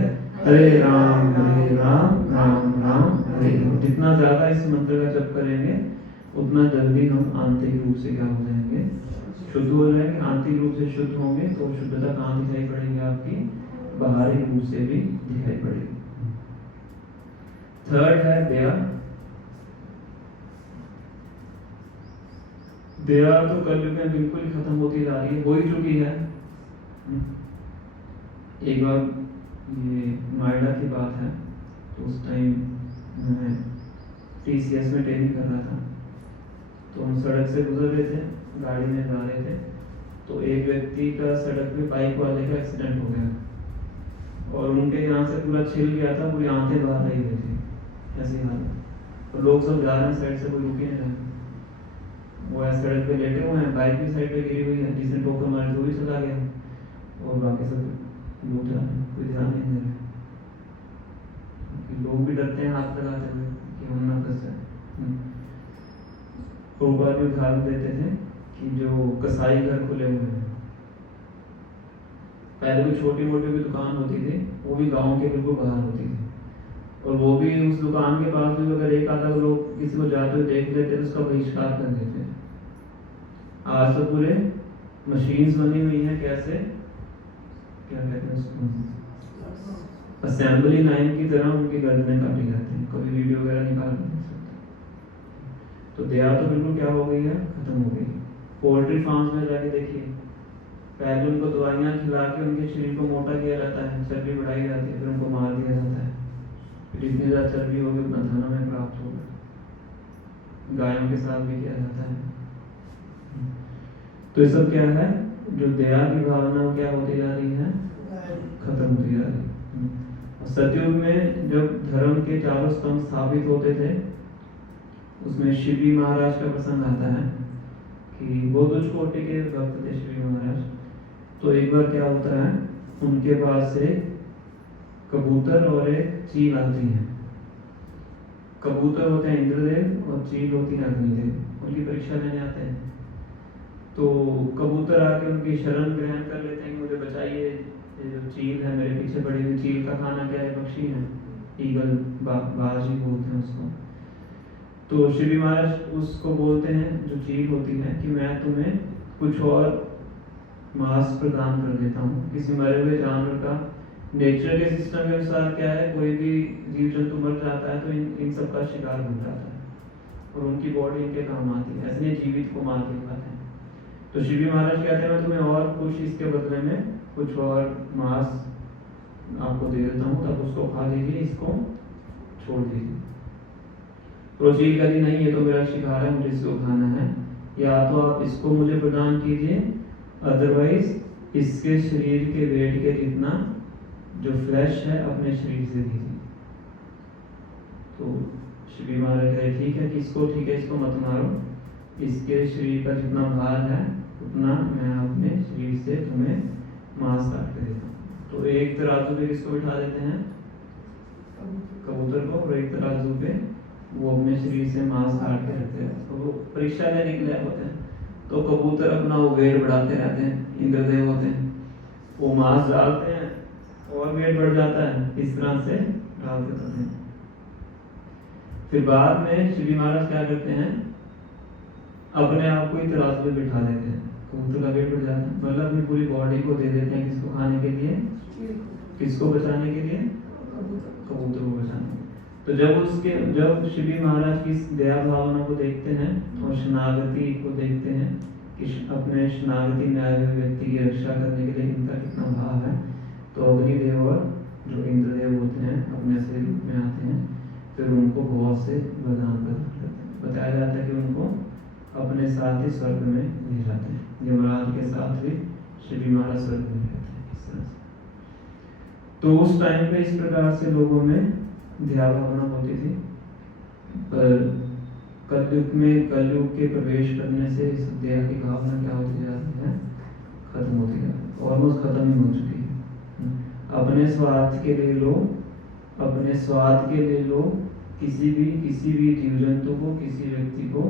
हरे राम राम राम हरे हरे। जितना ज्यादा इस मंत्र का जप करेंगे उतना जल्दी हम आंतरिक रूप से क्या हो जाएंगे, शुद्ध हो जाएंगे। आंतरिक रूप से शुद्ध होंगे तो शुद्धता कहाँ दिखाई पड़ेगी, आपकी बाहरी रूप से भी दिखाई पड़ेगी। थर्ड है दया। दया तो कलयुग में बिल्कुल खत्म होती जा रही है, हो ही चुकी है। एक बार ये नोएडा की बात है, तो उस टाइम मैं TCS में ट्रेनिंग कर रहा था, तो हम सड़क से गुजर रहे थे, गाड़ी में जा रहे थे, तो एक व्यक्ति का सड़क पे बाइक वाले का एक्सीडेंट हो गया और उनके यहाँ से पूरा छिल गया था, पूरी आंखें बाहर आई हुई थी, ऐसी हालत। और लोग सब जा रहे हैं साइड से, कोई रुक ही नहीं रहा। वो ऐसे सड़क पे लेटे हुए हैं, बाइक भी साइड पे गिरी हुई है, जिसने ठोकर मारी तो भी चला गया और बाकी सब लूट रहा है, कोई ध्यान नहीं दे रहा। लोग भी डरते हैं हाथ लगाते हुए कि हम ना फंस जाए। भी उदाहरण देते थे कि जो कसाई घर खुले हुए हैं, पहले कोई छोटी मोटी भी दुकान होती थी, वो भी गांव के बिल्कुल बाहर होती थी, और वो भी उस दुकान के पास भी अगर एक आधा लोग किसी को जाते हुए देख लेते तो उसका बहिष्कार कर देते। आज तो पूरे मशीन्स बनी हुई हैं, कैसे क्या कहते हैं उसको, असेंबली लाइन की तरह उनकी गर्दनें काटी जाती हैं, कभी वीडियो वगैरह निकाल नहीं सकते। तो दया तो बिल्कुल क्या हो गई है, खत्म हो गई। पोल्ट्री फार्म्स में जाके देखिए, पहले उनको दवाइयाँ खिला के उनके शरीर को मोटा किया जाता है, चर्बी बढ़ाई जाती है, फिर उनको मार दिया जाता है। फिर जितनी ज़्यादा चर्बी होगी उतना धन हमें प्राप्त होगा। गायों के साथ भी किया जाता है। तो ये सब क्या है, जो दया की भावना क्या होती जा रही है, खत्म होती जा रही है। सतयुग में जब धर्म के 4 स्तंभ स्थापित होते थे, उसमें शिवी महाराज का प्रसंग आता है कि बहुत उच्च कोटि के भक्त थे शिवी महाराज। तो एक बार क्या होता है, उनके पास से कबूतर और एक चील आती है। कबूतर होते हैं इंद्रदेव और चील होती है अग्निदेव, उनकी परीक्षा लेने आते हैं। तो कबूतर आके उनकी शरण ग्रहण कर लेते हैं कि मुझे बताइए, ये जो चील है मेरे पीछे पड़ी हुई, चील का खाना क्या है, पक्षी है, ईगल, बाज ही बोलते हैं उसको। तो शिवी महाराज उसको बोलते हैं, जो चील होती है, कि मैं तुम्हें कुछ और मांस प्रदान कर देता हूँ। किसी मरे हुए जानवर का नेचर के सिस्टम के अनुसार क्या है, कोई भी जीव जंतु मर जाता है तो इन सब का शिकार बन जाता है और उनकी बॉडी इनके काम आती है, ऐसे जीवित को मार के खाते हैं। तो शिवी महाराज कहते हैं मैं तुम्हें और कुछ इसके बदले में कुछ और मांस आपको दे देता हूँ, तब उसको खा लीजिए, इसको छोड़ दीजिए। तो चील कहती नहीं, ये तो मेरा शिकार है, मुझे इसको खाना है, या तो आप इसको मुझे प्रदान कीजिए, अदरवाइज इसके शरीर के वेट के जितना जो फ्लैश है अपने शरीर से दीजिए। तो श्री महाराज कहे ठीक है, कि इसको ठीक है, इसको मत मारो, इसके शरीर का जितना भार है उतना मैं अपने शरीर से तुम्हें मांस काट के देता हूँ। तो एक तराजू पे किसको बिठा देते हैं, कबूतर को, और एक तराजू पे वो अपने शरीर से मांस काट के रखते हैं। तो वो परीक्षा लेने के लिए होते हैं, तो कबूतर अपना वो वेट बढ़ाते रहते हैं, इंद्रदेव होते हैं, वो मांस डालते हैं और वेट बढ़ जाता है, इस तरह से डालते रहते हैं। फिर बाद में श्री महाराज क्या करते हैं, अपने आप को ही तराजू पे बिठा देते हैं, कबूतर का वेट बढ़ जाता है, मतलब अपनी पूरी बॉडी को दे देते हैं, किसको खाने के लिए, किसको बचाने के लिए, कबूतर को बचाने के लिए। तो जब श्री महाराज की दया भावना को देखते हैं और शरणागति को देखते हैं कि अपने शरणागति में आए हुए व्यक्ति की रक्षा करने के लिए इनका कितना भाव है, तो अग्निदेव और जो इंद्रदेव होते हैं अपने असली रूप में आते हैं, फिर उनको बहुत से वरदान प्रदान करते हैं। बताया जाता है कि उनको अपने साथ ही स्वर्ग में ले जाते हैं, यमराज के साथ भी श्री महाराज स्वर्ग में रहते हैं इस तरह से। तो उस टाइम पे इस प्रकार से लोगों में दया भावना होती थी, पर कलयुग के प्रवेश करने से इस दया की भावना क्या होती जाती है, खत्म होती जाती है, ऑलमोस्ट खत्म ही हो चुकी है। अपने स्वार्थ के लिए लोग किसी भी जीव जंतु को, किसी व्यक्ति को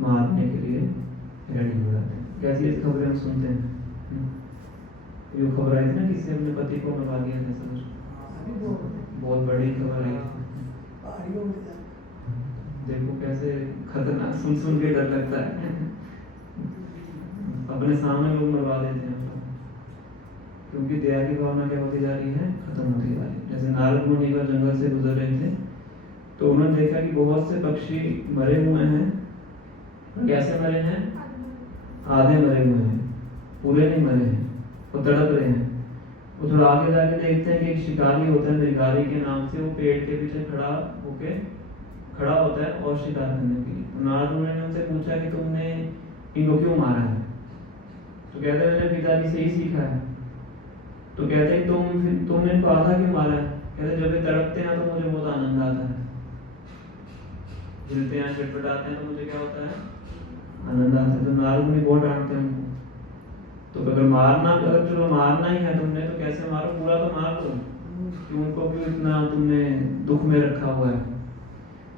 मारने के लिए रेडी हो जाते हैं। कैसी खबरें हम सुनते हैं, जो खबर आई थी ना, किसी अपने पति को मरवा दिया था, समझ, बहुत बड़ी खबर आई। देखो कैसे खतरनाक, सुन के डर लगता है, अपने सामने लोग मरवा देते हैं, क्योंकि दया की भावना क्या होती जा रही है, खत्म होती जा रही है। जैसे नारद मुनि का जंगल से गुजर रहे थे, तो उन्होंने देखा कि बहुत से पक्षी मरे हुए हैं। कैसे मरे हैं, आधे मरे हुए हैं, पूरे नहीं मरे हैं, वो तड़प रहे हैं। वो थोड़ा आगे जाके देखते हैं कि एक शिकारी होता है मृगारी के नाम से, वो पेड़ के पीछे खड़ा होता है और शिकार करने के लिए। नारद मुनि ने उनसे पूछा कि तुमने इनको क्यों मारा है, तो कहते हैं मैंने पिताजी से ही सीखा है। तो कहते हैं तुमने इनको आधा क्यों मारा है, कहते जब ये तड़पते हैं तो मुझे बहुत आनंद आता है, हिलते हैं छटपटाते हैं तो मुझे क्या होता है, आनंद आता है। तो नारद मुनि बहुत डांटते हैं उनको, तो अगर चलो मारना ही है तुमने तो कैसे मारो, पूरा तो मार दो, कि उनको क्यों इतना तुमने दुख में रखा हुआ है।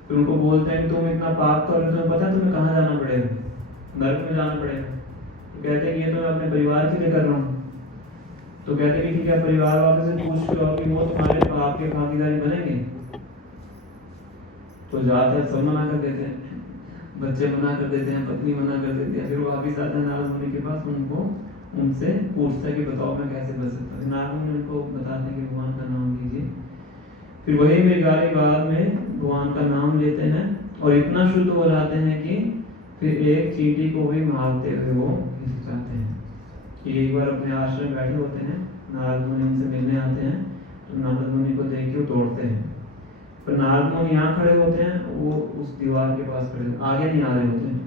फिर उनको बोलते हैं कि तुम इतना पाप कर रहे हो, तुम्हें पता है तुम्हें कहाँ जाना पड़ेगा, नरक में जाना पड़ेगा। तो कहते हैं ये तो मैं अपने परिवार के लिए कर रहा हूँ। तो कहते हैं कि ठीक है, परिवार वालों से पूछ लो कि वो तुम्हारे पाप के भागीदारी बनेंगे। तो ज्यादातर सब मना कर देते हैं, बच्चे मना कर देते हैं, पत्नी मना कर देती है। फिर वो वापिस आते हैं नारद मुनि के पास, उनसे पूछता है कि बताओ मैं कैसे बच सकता हूँ। नारद मुनि उनको बताते हैं कि भगवान का नाम लीजिए। फिर वही मृगारी बाद में भगवान का नाम लेते हैं और इतना शुद्ध हो जाते हैं कि फिर एक चींटी को भी मारते हुए वो हिचकिचाते हैं। कि एक बार अपने आश्रम में बैठे होते हैं, नारद मुनि उनसे मिलने आते हैं, तो नारद मुनि को देख के वो दौड़ते हैं। पर नारद मुनि यहाँ खड़े होते हैं, वो उस दीवार के पास खड़े, आगे नहीं आ रहे होते हैं।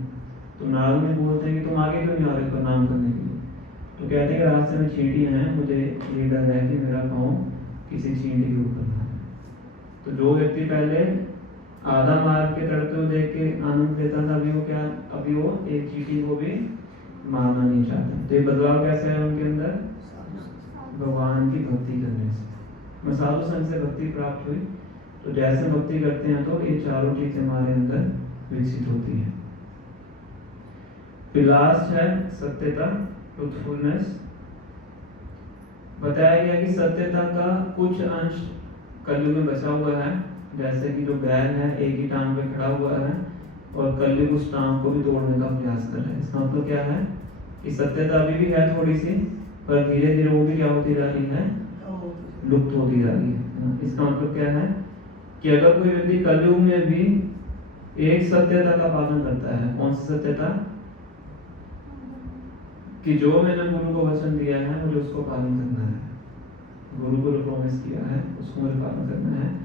तो नारद मुनि बोलते हैं कि तुम आगे क्यों नहीं आ रहे प्रणाम करने के लिए। तो कहते हैं कि रास्ते में चींटियां हैं, मुझे ये डर है कि मेरा पाँव किसी चींटी के ऊपर ना आए। तो जो व्यक्ति पहले आधा मार के तड़पते हुए देख के आनंद लेता था, अभी वो एक चींटी को भी मारना नहीं चाहता। तो ये बदलाव कैसे है उनके अंदर, भगवान की भक्ति करने से। साधु संघ से भक्ति प्राप्त हुई, तो जैसे भक्ति करते हैं तो ये चारों चीजें हमारे अंदर विकसित होती है। फिर लास्ट है सत्यता, ट्रूथफुलनेस। बताया गया कि सत्यता का कुछ अंश कलयुग में बचा हुआ है, जैसे कि जो बैल है एक ही टांग पे खड़ा हुआ है और कलयुग उस टांग को भी तोड़ने का प्रयास कर रहे हैं। इसका मतलब क्या है कि सत्यता अभी भी है थोड़ी सी, पर धीरे धीरे वो भी क्या होती जा रही है, लुप्त होती जा रही है। इसका मतलब क्या है कि अगर कोई व्यक्ति कलयुग में भी एक सत्यता का पालन करता है, कौन सी सत्यता, कि जो मैंने गुरु को वचन दिया है मुझे उसको पालन करना है, गुरु को प्रॉमिस किया है उसको मुझे पालन करना है।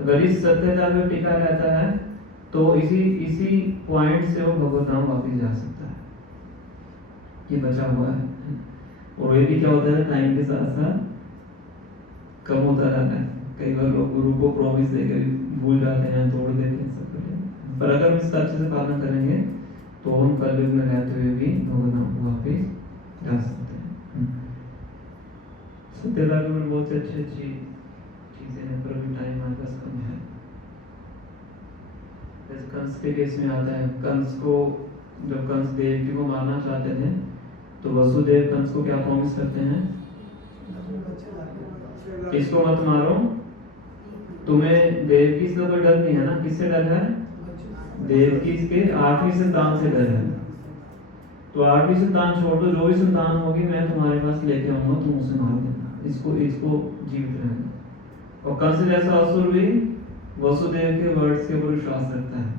अगर इस सत्यता में टिका रहता है तो इसी पॉइंट से वो भगवत धाम वापिस जा सकता है। ये बचा हुआ है। और ये भी क्या होता है, टाइम के साथ साथ कम होता रहता है। कई बार लोग गुरु को प्रॉमिस देकर भूल जाते हैं, तोड़ देते हैं, सब करते हैं। पर अगर हम इसका अच्छे से पालन करेंगे तो हम कलयुग में रहते हुए भी भगवान को वापिस जा सकते हैं। सत्यता में बहुत अच्छी चीजें हैं, पर अभी टाइम हमारे पास कम है। जैसे कंस के केस में आता है, कंस को जब कंस देवकी को मारना चाहते थे तो वसुदेव कंस को क्या प्रॉमिस करते हैं, इसको मत मारो, तुम्हें देवकी से कोई डर नहीं है ना। किससे डर है, देवकी के 8वीं संतान से डर है। तो 8वीं संतान छोड़ दो, जो भी संतान होगी मैं तुम्हारे पास लेके आऊंगा, तुम उसे मार देना, इसको जीवित रहना। और कंस जैसा असुर भी वसुदेव के वर्ड्स के ऊपर विश्वास रखता है,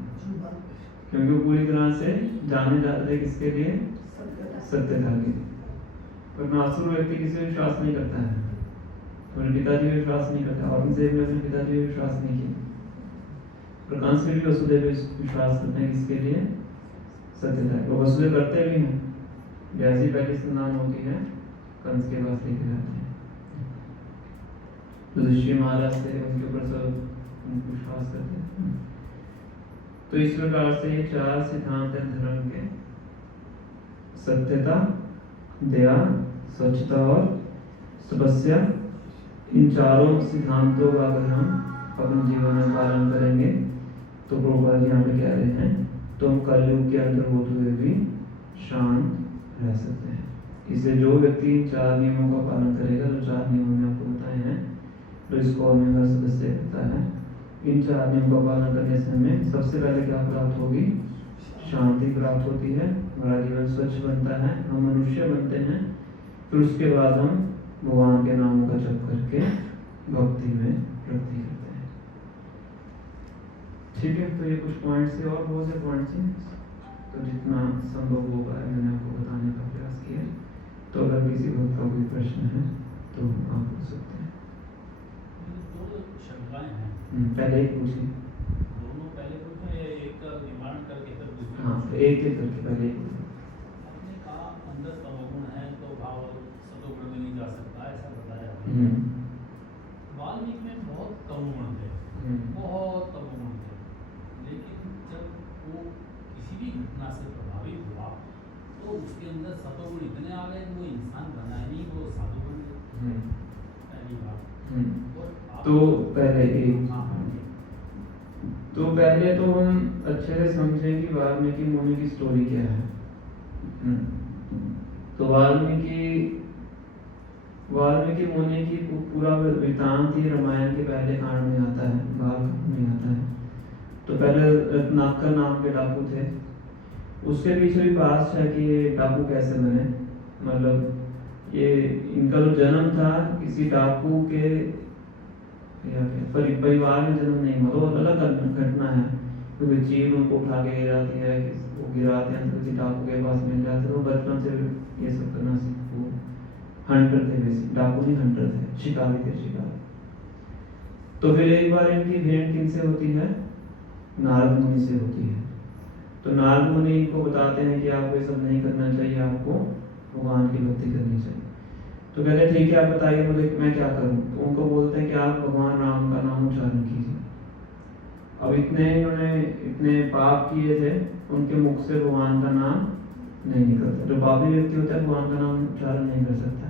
क्योंकि वो पूरी तरह से जाने जाते किसके लिए, सत्यता के लिए। पर नासुर व्यक्ति किसी पे विश्वास नहीं करता है, अपने पिताजी पे विश्वास नहीं करता, औरंगजेब ने अपने पिताजी पे विश्वास नहीं किया। पर कंस भी वसुदेव पे विश्वास करते हैं, किसके लिए, सत्यता। वो वसुदेव करते भी हैं, जैसी पहली संतान होती है कंस के पास लेके जाते हैं। तो ऋषि महाराज से उनके ऊपर सब विश्वास करते हैं। तो इस प्रकार से ये 4 सिद्धांत हैं धर्म के, सत्यता, दया, स्वच्छता और तपस्या। इन चारों सिद्धांतों का अगर हम अपने जीवन में पालन करेंगे तो प्रभुपाद यहाँ पे कह रहे हैं तो हम कलयुग के अंदर होते हुए भी शांत रह सकते हैं। इससे जो व्यक्ति इन 4 नियमों का पालन करेगा, जो 4 नियमों में आपको बताए हैं, तो इसको हमें हर सदस्य पता है, इन 4 नियमों का पालन करने से हमें सबसे पहले क्या प्राप्त होगी, शांति प्राप्त होती है, हमारा जीवन स्वच्छ बनता है, हम मनुष्य बनते हैं। फिर उसके बाद हम भगवान के नामों का जप करके भक्ति में वृद्धि करते हैं। ठीक है, तो ये कुछ पॉइंट्स थे और बहुत से पॉइंट्स हैं, तो जितना संभव हो पाए मैंने आपको बताने का प्रयास किया। तो अगर किसी भक्त का कोई प्रश्न है तो आप पूछ सकते हैं। दो शंकाएं हैं, पहले एक पूछिए। दोनों पहले पूछें या एक निवारण करके फिर दूसरी? हाँ, तो एक करके पहले एक। आपने कहा अंदर तमोगुण है तो भाव सतोगुण में नहीं जा सकता, ऐसा बताया। वाल्मीकि में बहुत तमोगुण थे, बहुत तमोगुण थे, लेकिन जब वो किसी भी घटना से प्रभावित हुआ तो उसके अंदर सतोगुण इतने आ गए कि वो इंसान बना ही नहीं, वो साधु बन गए। पहली बात। और तो पहले एक, हाँ, तो पहले तो हम अच्छे से समझें कि वाल्मीकि मुनि की स्टोरी क्या है। तो वाल्मीकि मुनि की पूरा वृत्तांत ही रामायण के पहले कांड में आता है, बालकांड में आता है। तो पहले रत्नाकर नाम के डाकू थे, उसके पीछे भी पास है कि ये डाकू कैसे बने। मतलब ये इनका जो जन्म था किसी डाकू के परिवार में जन्म नहीं हुआ, तो अलग घटना है, क्योंकि चील उनको उठा के गिराती है, वो गिराते हैं तो किसी डाकू के पास मिल जाते हैं। तो बचपन से ये सब करना सीखो। हंटर थे, वैसे डाकू नहीं हंटर थे, शिकारी थे, शिकारी। तो फिर एक बार इनकी भेंट किनसे होती है, नारद मुनि से होती है। तो नारद मुनि इनको बताते हैं कि आपको ये सब नहीं करना चाहिए, आपको भगवान की भक्ति करनी चाहिए। तो कहते हैं ठीक है, आप बताइए मुझे मैं क्या करूं। तो उनको बोलते हैं कि आप भगवान राम का नाम उच्चारण कीजिए। अब इन्होंने इतने पाप किए थे, उनके मुख से भगवान का नाम नहीं निकलता। जो पापी व्यक्ति होता है भगवान का नाम उच्चारण नहीं कर सकता।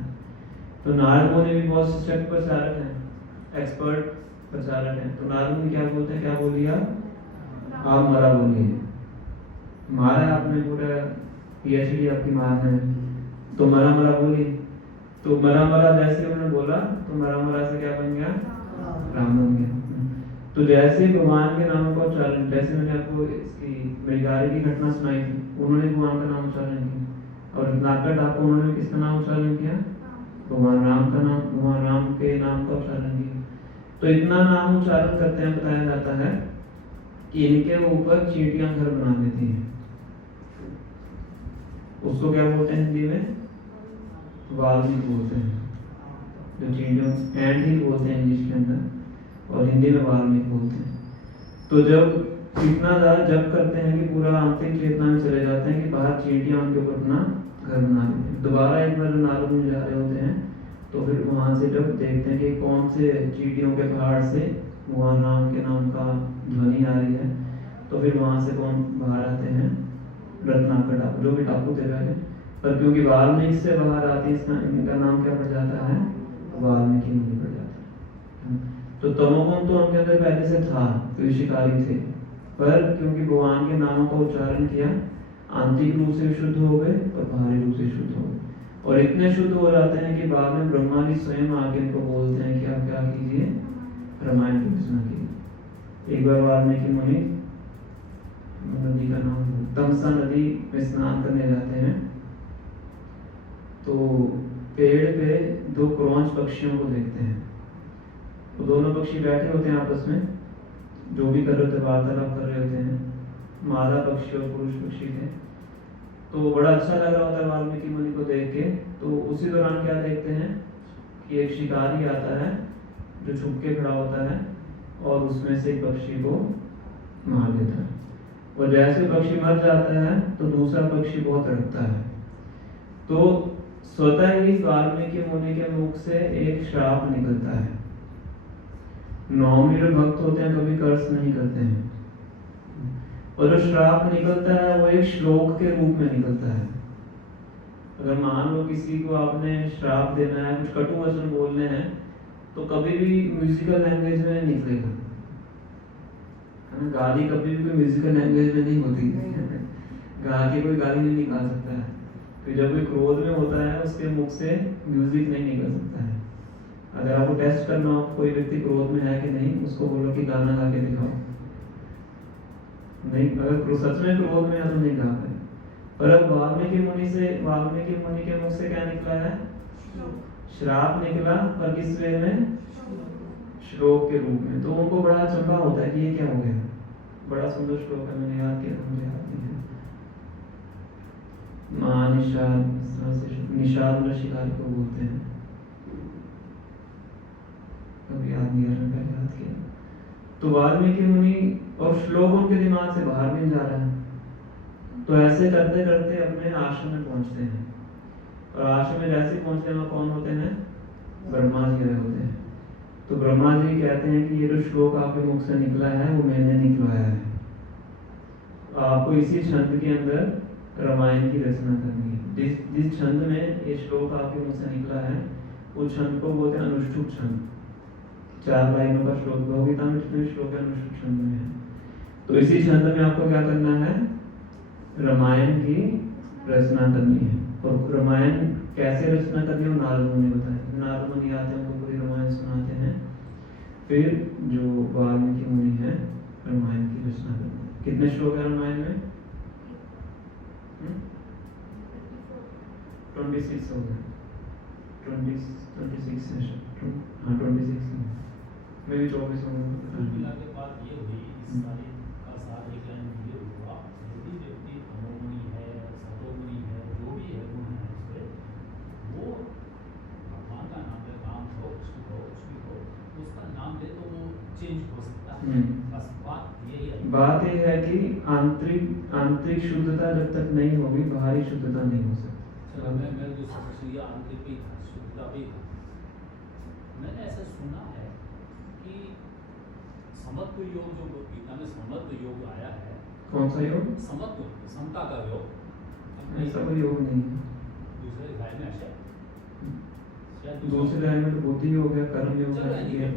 तो नारद मुनि भी बहुत सशक्त प्रचारक हैं, एक्सपर्ट प्रचारक हैं। तो नारद मुनि क्या बोलते हैं, क्या बोल दिया, आप मरा बोलिए। मारा आपने, पूरा PhD आपकी मारना है, तो मरा बोलिए। तो मरा जैसे उन्होंने बोला तो मरा से क्या बन गया, राम बन गया। तो जैसे भगवान के नाम का उच्चारण, जैसे मैंने आपको इसकी मृगारी की घटना सुनाई थी, उन्होंने भगवान का नाम उच्चारण किया। और नाकर डाकू उन्होंने किसका नाम उच्चारण किया, भगवान राम का नाम, भगवान राम के नाम का उच्चारण किया। तो इतना नाम उच्चारण करते हैं, बताया जाता है कि इनके ऊपर चींटियां घर बना देती हैं। उसको क्या बोलते हैं हिंदी में, वाल्मीकि बोलते हैं। जो चींटियों एंड ही बोलते हैं इंग्लिश के अंदर, और हिंदी में वाल्मीकि बोलते हैं। तो जब इतना ज्यादा जप करते हैं कि पूरा आंतरिक चेतना में चले जाते हैं कि बाहर चींटियां उनके ऊपर अपना घर बना लेते हैं। दोबारा एक बार नारद मुनि जा रहे होते हैं तो फिर वहाँ से जब देखते हैं कि कौन से चींटियों के पहाड़ से भगवान राम के नाम का ध्वनि आ रही है, तो फिर वहाँ से कौन बाहर आते हैं, रत्नाकर डाकू, जो भी डाकू थे पहले, पर क्योंकि वाल्मीकि से बाहर आती है इसका इनका नाम क्या पड़ जाता है, वाल्मीकि मुनि पड़ जाता है। तो तमोगुण तो उनके अंदर पहले से था, तो शिकारी थे, पर क्योंकि भगवान के नामों का उच्चारण किया, आंतरिक रूप से शुद्ध हो गए और बाहरी रूप से शुद्ध हो गए, और इतने शुद्ध हो जाते हैं कि बाद में ब्रह्मा जी स्वयं आके इनको बोलते हैं कि आप क्या कीजिए, रामायण की रचना कीजिए। एक बार वाल्मीकि मुनि नदी का नाम तमसा नदी में स्नान करने जाते हैं, तो पेड़ पे दो क्रौंच पक्षियों को देखते हैं। वो दोनों पक्षी बैठे होते हैं आपस में, जो भी कर रहे होते, वार्तालाप कर रहे होते हैं, मादा पक्षी और पुरुष पक्षी थे। तो बड़ा अच्छा लग रहा होता है वाल्मीकि मुनि को देख के। तो उसी दौरान क्या देखते हैं कि एक शिकारी आता है जो छुप के खड़ा होता है और उसमें से एक पक्षी को मार देता है, और जैसे पक्षी मर जाता है तो दूसरा पक्षी बहुत तड़पता है। तो स्वतः ही वाल्मीकि मुनि के मुख से एक श्राप निकलता है। नौमी जो भक्त होते हैं कभी कर्ज नहीं करते हैं, और जो श्राप निकलता है वो एक श्लोक के रूप में निकलता है। अगर मान लो किसी को आपने श्राप देना है, कुछ कटु वचन बोलने हैं, तो कभी भी म्यूजिकल लैंग्वेज में निकलेगा, है ना। गाली कभी भी कोई म्यूजिकल लैंग्वेज में नहीं होती है, गा के कोई गाली नहीं निकाल सकता है। तो जब कोई क्रोध में होता है उसके मुख से म्यूजिक नहीं निकल सकता है। अगर आपको टेस्ट करना हो कोई व्यक्ति क्रोध में है कि नहीं, उसको बोलो कि गाना गा के दिखाओ, नहीं, अगर सच में क्रोध में है तो नहीं गा पाए। पर अब वाल्मीकि मुनि के मुख से क्या निकला है, श्राप निकला, पर किस वे में, श्लोक के रूप में। तो उनको बड़ा अचंभा होता है कि ये क्या हो गया, बड़ा सुंदर श्लोक है, मैंने याद किया, मुझे याद नहीं है। निषाद शिकारी को बोलते हैं, कभी याद नहीं आ रहा, पहले याद किया। तो वाल्मीकि मुनि, और श्लोक उनके दिमाग से बाहर नहीं जा रहा है। तो ऐसे करते करते अपने आश्रम में पहुंचते हैं, और आश्रम में जैसे पहुंचते हैं कौन होते हैं, ब्रह्मा जी रहे होते हैं। तो ब्रह्मा जी कहते हैं कि ये जो श्लोक आपके मुख से निकला है वो मैंने निकलवाया है, आपको इसी छंद के अंदर रामायण की रचना करनी है। जिस छंद में ये श्लोक आपके मुख से निकला है उस छंद को बोलते हैं अनुष्ठुप छंद। 4 लाइनों का श्लोक, भगवगीता में जितने श्लोक है अनुष्ठुप छंद में है। तो इसी छंद में आपको क्या करना है, रामायण की रचना करनी है। और रामायण कैसे रचना करनी है नारद मुनि बताए। नारद मुनि आते हैं, उनको पूरी रामायण सुनाते हैं, फिर जो वाल्मीकि मुनि है रामायण की रचना करते हैं। कितने श्लोक है रामायण में, 26 हो गए, 26 है, हाँ 26 है, मैं भी 24 होंगे। के बाद ये हुई इस सारी का सार एक लाइन ये हुआ, यदि व्यक्ति तमोगुणी है, सतोगुणी है, जो भी है गुण है उससे, वो भगवान का नाम ले, राम हो, कृष्ण हो, कुछ भी हो, उसका नाम ले तो वो चेंज हो सकता है। बस बात यही है। बात यह है कि आंतरिक शुद्धता जब तक नहीं होगी बाहरी शुद्धता नहीं हो सकती। चलो मैं जो समझ आंतरिक भी था, शुद्धता भी था। मैंने ऐसा सुना है कि समत्व योग, जो गीता में समत्व योग आया है, कौन सा योग, समत्व, समता का योग, ऐसा कोई योग नहीं है। दूसरे अध्याय में है, दूसरे अध्याय में तो बुद्धि योग है, कर्म योग है,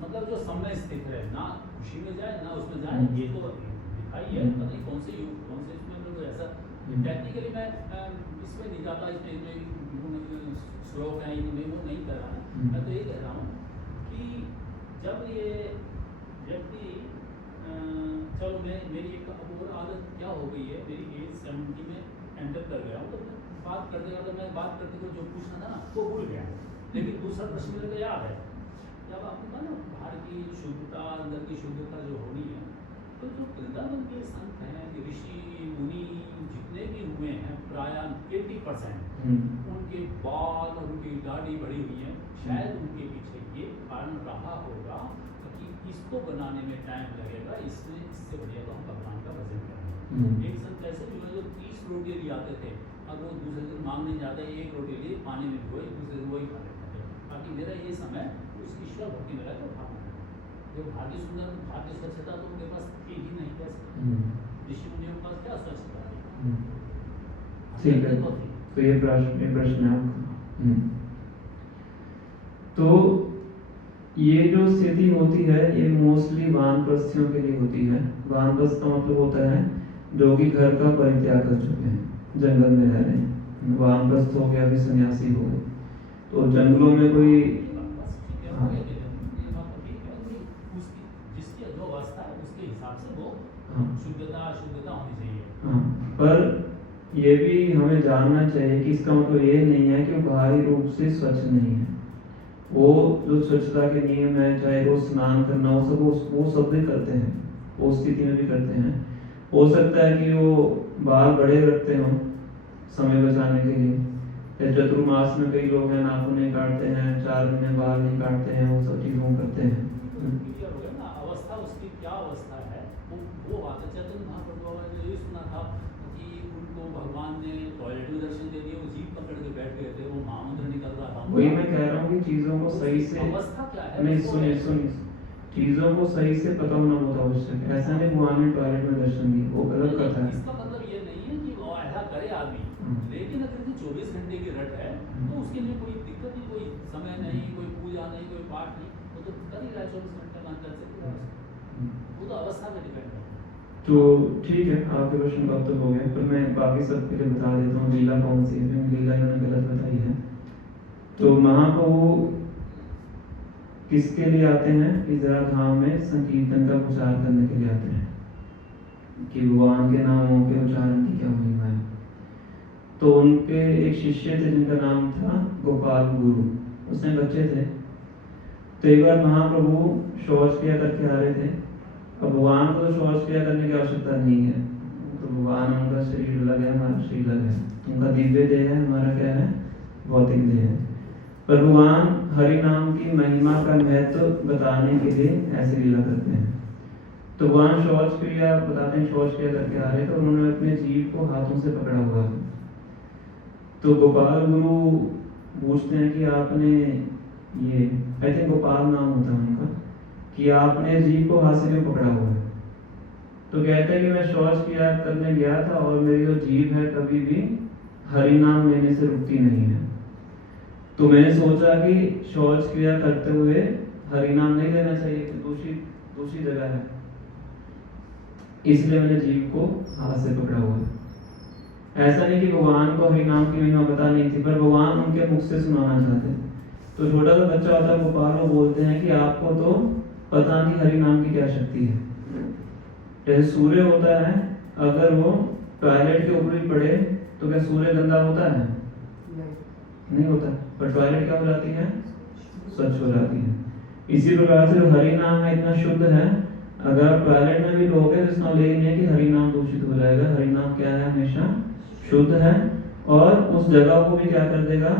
मतलब जो समय स्थित रहे, ना खुशी में जाए ना उसमें जाए, ये तो दिखाई है। पता नहीं कौन से योग, कौन से इसमें तो ऐसा टेक्निकली मैं इसमें नहीं जाता, इसमें श्लोक है इनमें वो नहीं कर रहा है। मैं तो ये कह रहा हूँ कि जब ये व्यक्ति, चलो मेरी एक और आदत क्या हो गई है, मेरी एज 70 में एंटर कर गया हूँ, तो मैं बात करते हुए जो पूछना था ना वो भूल गया, लेकिन दूसरा प्रश्न मेरे को याद है। जब आपने कहा ना बाहर की शुद्धता, अंदर की शुद्धता जो होनी है, तो जो वृंदावन के संत हैं, ऋषि मुनि जितने भी हुए हैं, प्राय 80% उनके बाल और उनकी दाढ़ी बढ़ी हुई है। शायद उनके पीछे ये कारण रहा होगा कि इसको बनाने में टाइम लगेगा, इससे बढ़िया तो हम भगवान का भजन करेंगे। एक संत ऐसे भी जो 30 रोटी लिए आते थे, अब वो दूसरे दिन मांगने जाते हैं, एक रोटी ली पानी में भिगोई, दूसरे दिन वही खा लेते हैं। बाकी मेरा ये समय उस ईश्वर भक्ति में लगा भावना जो भारतीय सुंदर भारतीय स्वच्छता तो उनके पास थी ही नहीं, कैसे ऋषि मुनियों के पास क्या स्वच्छता थी? ठीक है, तो ये प्रश्न है आपका। तो ये जो स्थिति होती है ये मोस्टली वानप्रस्थियों के लिए होती है। वानप्रस्थ का मतलब होता है जो कि घर का परित्याग कर चुके हैं, जंगल में रह रहे हैं। वानप्रस्थ हो गया, अभी सन्यासी हो गए, तो जंगलों में कोई जिसकी जो अवस्था है उसके हिसाब से वो हाँ शुद्धता होनी चाहिए। हाँ, पर ये भी हमें जानना चाहिए कि इसका मतलब ये नहीं है कि वो बाहरी रूप से स्वच्छ नहीं है। वो जो स्वच्छता के नियम है, चाहे रोज स्नान करना, वो सब भी करते हैं, वो स्थिति में भी करते हैं। हो सकता है कि वो बाल बड़े रखते हों समय बचाने के लिए, या चतुर्मास में कई लोग हैं नाखून नहीं काटते हैं, 4 महीने बाल नहीं काटते हैं, वो सब चीज़ों करते हैं। अवस्था उसकी क्या अवस्था है वो बात है। चैतन्य महाप्रभु ने ये सुना था कि उनको भगवान ने टॉयलेट में दर्शन दे दिए, वो जीप पकड़ के बैठ गए थे, वो महामंत्र निकल रहा था। वही मैं कह रहा हूँ कि चीज़ों को सही से अवस्था क्या है, नहीं, सुनिए, चीज़ों को सही से पता होना बहुत आवश्यक है। ऐसा नहीं भगवान ने टॉयलेट में दर्शन दी, वो गलत करता है। इसका मतलब ये नहीं है कि वो ऐसा करे आदमी, लेकिन अगर 24 घंटे की रट है तो उसके लिए कोई दिक्कत नहीं, कोई समय नहीं, कोई पूजा नहीं, कोई पाठ नहीं, वो तो कर ही रहा है 24 घंटे में अंदर से। वो तो अवस्था पे डिपेंड है। तो ठीक है, आपके प्रश्न का उत्तर हो गया, पर मैं बाकी सबके लिए बता देता हूँ लीला कौन सी है, लीला इन्होंने गलत बताई है। तो महाप्रभु किसके लिए आते हैं? इजरा धाम में संकीर्तन का प्रचार करने के लिए आते हैं कि भगवान के नामों के उच्चारण की क्या महिमा है। तो उनके एक शिष्य थे जिनका नाम था गोपाल गुरु, उसमें बच्चे थे। तो एक बार महाप्रभु शौच क्रिया करके आ रहे थे। अब भगवान को तो शौच क्रिया करने की आवश्यकता नहीं है, तो भगवान उनका शरीर अलग है, हमारा शरीर अलग है, उनका दिव्य देह है, हमारा क्या है, भौतिक देह है। पर भगवान हरि नाम की महिमा का महत्व बताने के लिए ऐसी लीला करते हैं। तो भगवान शौच क्रिया बताते हैं, शौच क्रिया करके आ रहे थे, उन्होंने अपने जीव को हाथों से पकड़ा हुआ है। तो गोपाल गुरु पूछते हैं कि आपने ये, आई थिंक गोपाल नाम होता है उनका, कि आपने जीव को हाथ से क्यों पकड़ा हुआ है? तो कहते हैं कि मैं शौच क्रिया करने गया था और मेरी जो जीभ है कभी भी हरि नाम लेने से रुकती नहीं है। तो मैंने सोचा कि शौच क्रिया करते हुए हरि नाम नहीं लेना चाहिए, तो दूसरी जगह है, इसलिए मैंने जीव को हाथ से पकड़ा हुआ है। ऐसा नहीं कि भगवान को हरि नाम की महिमा पता नहीं थी, पर भगवान उनके मुख से सुनाना चाहते। तो छोटा सा बच्चा होता है, गोपाल को बोलते हैं कि आपको तो पता नहीं हरि नाम की क्या शक्ति है। जैसे सूर्य होता है, अगर वो टॉयलेट के ऊपर ही पड़े तो क्या सूर्य गंदा होता है? नहीं होता, पर टॉयलेट क्या हो जाती है? स्वच्छ हो जाती है। इसी प्रकार से हरि नाम है इतना शुद्ध है, अगर टॉयलेट में भी लोगे तो इसका मतलब नहीं है कि हरि नाम दूषित हो जाएगा। हरि नाम क्या है? हमेशा शुद्ध है, और उस जगह को भी क्या कर देगा?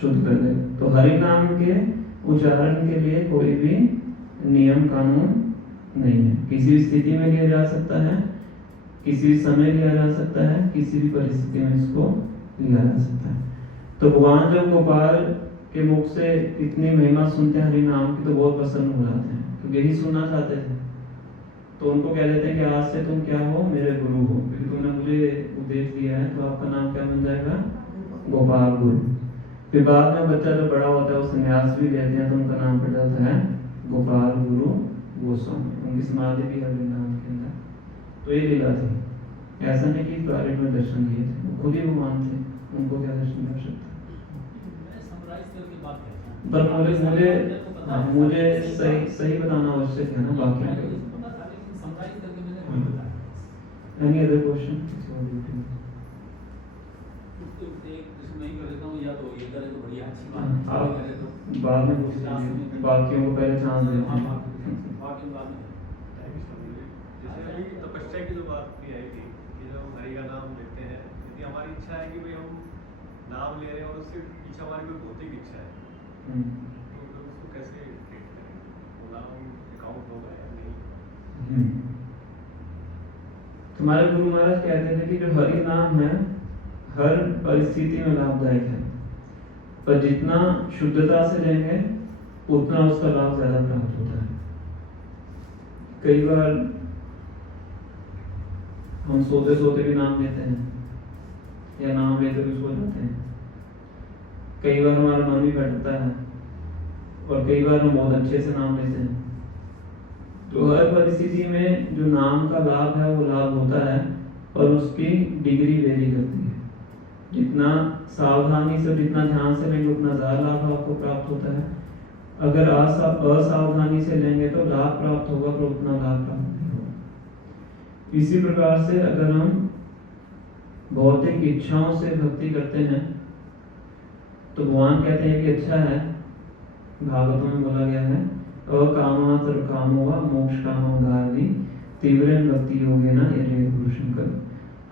शुद्ध कर देगा। तो हरि नाम के उच्चारण के लिए कोई भी नियम कानून नहीं है, किसी भी स्थिति में लिया जा सकता है, किसी भी समय लिया जा सकता है, किसी भी परिस्थिति में इसको लिया जा सकता है। तो भगवान जब गोपाल के मुख से इतनी महिमा सुनते हैं हरि नाम की तो बहुत प्रसन्न हो जाते हैं, क्योंकि यही सुनना चाहते थे। तो उनको कह देते हैं कि आज से तुम क्या हो? मेरे गुरु हो, क्योंकि तुमने मुझे उपदेश दिया है, तो आपका नाम क्या बन जाएगा? गोपाल गुरु। फिर बाद में बच्चा जो बड़ा होता है वो संन्यास भी लेते हैं, तो उनका नाम पड़ जाता है गोपाल गुरु गोस्वामी। उनकी समाधि भी है वृंदावन के अंदर। तो ये लीला थी, ऐसा नहीं कि टॉयलेट में दर्शन दिए थे, वो खुद ही भगवान थे, उनको क्या दर्शन कर सकते। पर मुझे सही बताना आवश्यक है ना, बाकी एनी अदर क्वेश्चन? आप बाद में पूछ लीजिए, बाकियों को पहले चांस देते हैं। जैसे अभी तपस्या की जो बात भी आई थी कि जब हम हरि का नाम लेते हैं, यदि हमारी इच्छा है कि भाई हम नाम ले रहे हैं और उससे पीछे हमारी कोई भौतिक इच्छा है, तो उसको कैसे ट्रीट करेंगे? वो नाम अकाउंट होगा या नहीं? तुम्हारे गुरु महाराज कहते थे कि जो हरि नाम है, हर परिस्थिति में लाभदायक है, पर जितना शुद्धता से लेंगे उतना उसका लाभ ज्यादा प्राप्त होता है। कई बार हम सोते सोते भी नाम लेते हैं या नाम लेते हुए सो जाते हैं। कई बार हमारा मन भी भटकता है और कई बार हम बहुत अच्छे से नाम लेते हैं। तो हर परिस्थिति में जो नाम का लाभ है वो लाभ होता है और उसकी डिग्री वेरी करती है। जितना सावधानी से, जितना ध्यान से लेंगे उतना ज़्यादा लाभ आपको प्राप्त होता है। अगर असावधानी से लेंगे तो लाभ प्राप्त होगा पर उतना लाभ प्राप्त नहीं होगा। इसी प्रकार से अगर हम भौतिक इच्छाओं से भक्ति करते हैं तो भगवान कहते हैं कि अच्छा है, भागवतों में बोला गया है अकामा सर्वकामो वा मोक्ष कामोगादि तीव्रेण भक्ति योगेन यते गुरु शंकर।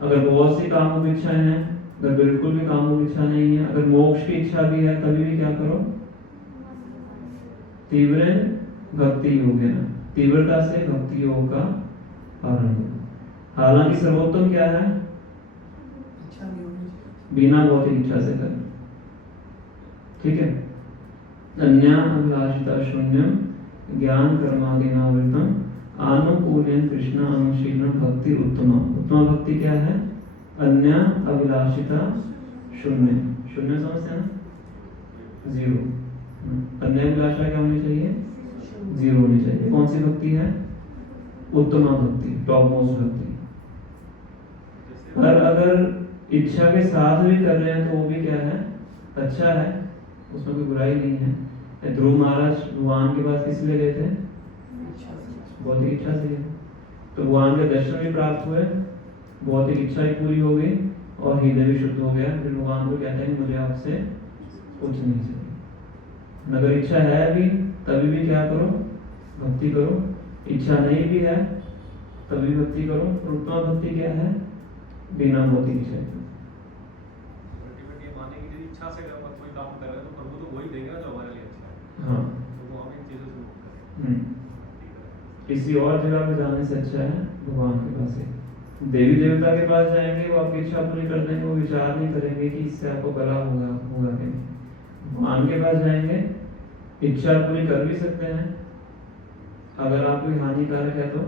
अगर बहुत सी कामों की इच्छाएं हैं, अगर बिल्कुल भी कामों की इच्छा नहीं है, अगर मोक्ष की इच्छा भी है तभी भी क्या करो, तीव्रेण भक्ति योगेन, तीव्रता से भक्ति योग का पालन करो। हालांकि सर्वोत्तम क्या है, इच्छा नहीं होनी चाहिए, बिना भौतिक इच्छा से करना। ठीक है। अन्या अभिलाषिता शून्यम ज्ञान कर्मादिनावृतम आनुकूल्यन कृष्ण अनुशीलन भक्ति उत्तमा। उत्तमा भक्ति क्या है, अन्य अभिलाषिता शून्य। शून्य समझते हैं ना, जीरो। अन्य अभिलाषा क्या होनी चाहिए, जीरो होनी चाहिए। कौन सी भक्ति है, उत्तमा भक्ति, टॉप मोस्ट भक्ति। पर अगर इच्छा के साथ भी कर रहे हैं तो वो भी क्या है, अच्छा है, उसमें कोई बुराई नहीं है। ध्रुव महाराज भगवान के पास किस लिए गए थे, भौतिक इच्छा से। तो भगवान के दर्शन भी प्राप्त हुए, भौतिक इच्छा भी पूरी हो गई और हृदय भी शुद्ध हो गया। फिर भगवान को कहते हैं मुझे आपसे कुछ नहीं चाहिए। अगर इच्छा है भी तभी भी क्या करो, भक्ति करो। इच्छा नहीं भी है तभी भक्ति करो। उत्तम भक्ति क्या है, बिना भौतिक इच्छा के। अल्टीमेटली माने कि यदि इच्छा से अगर कोई काम कर रहे हैं तो प्रभु तो वही देंगे ना जो हमारे लिए अच्छा है। हाँ, तो वो हमें चीजों से मुक्त करें। किसी और जगह पे जाने से अच्छा है भगवान के पास है। देवी देवता के पास जाएंगे, वो आपकी इच्छा पूरी कर देंगे, वो विचार नहीं करेंगे कि इससे आपको भला होगा कि नहीं। भगवान के पास जाएंगे, इच्छा पूरी कर भी सकते हैं, अगर आप कोई हानिकारक है तो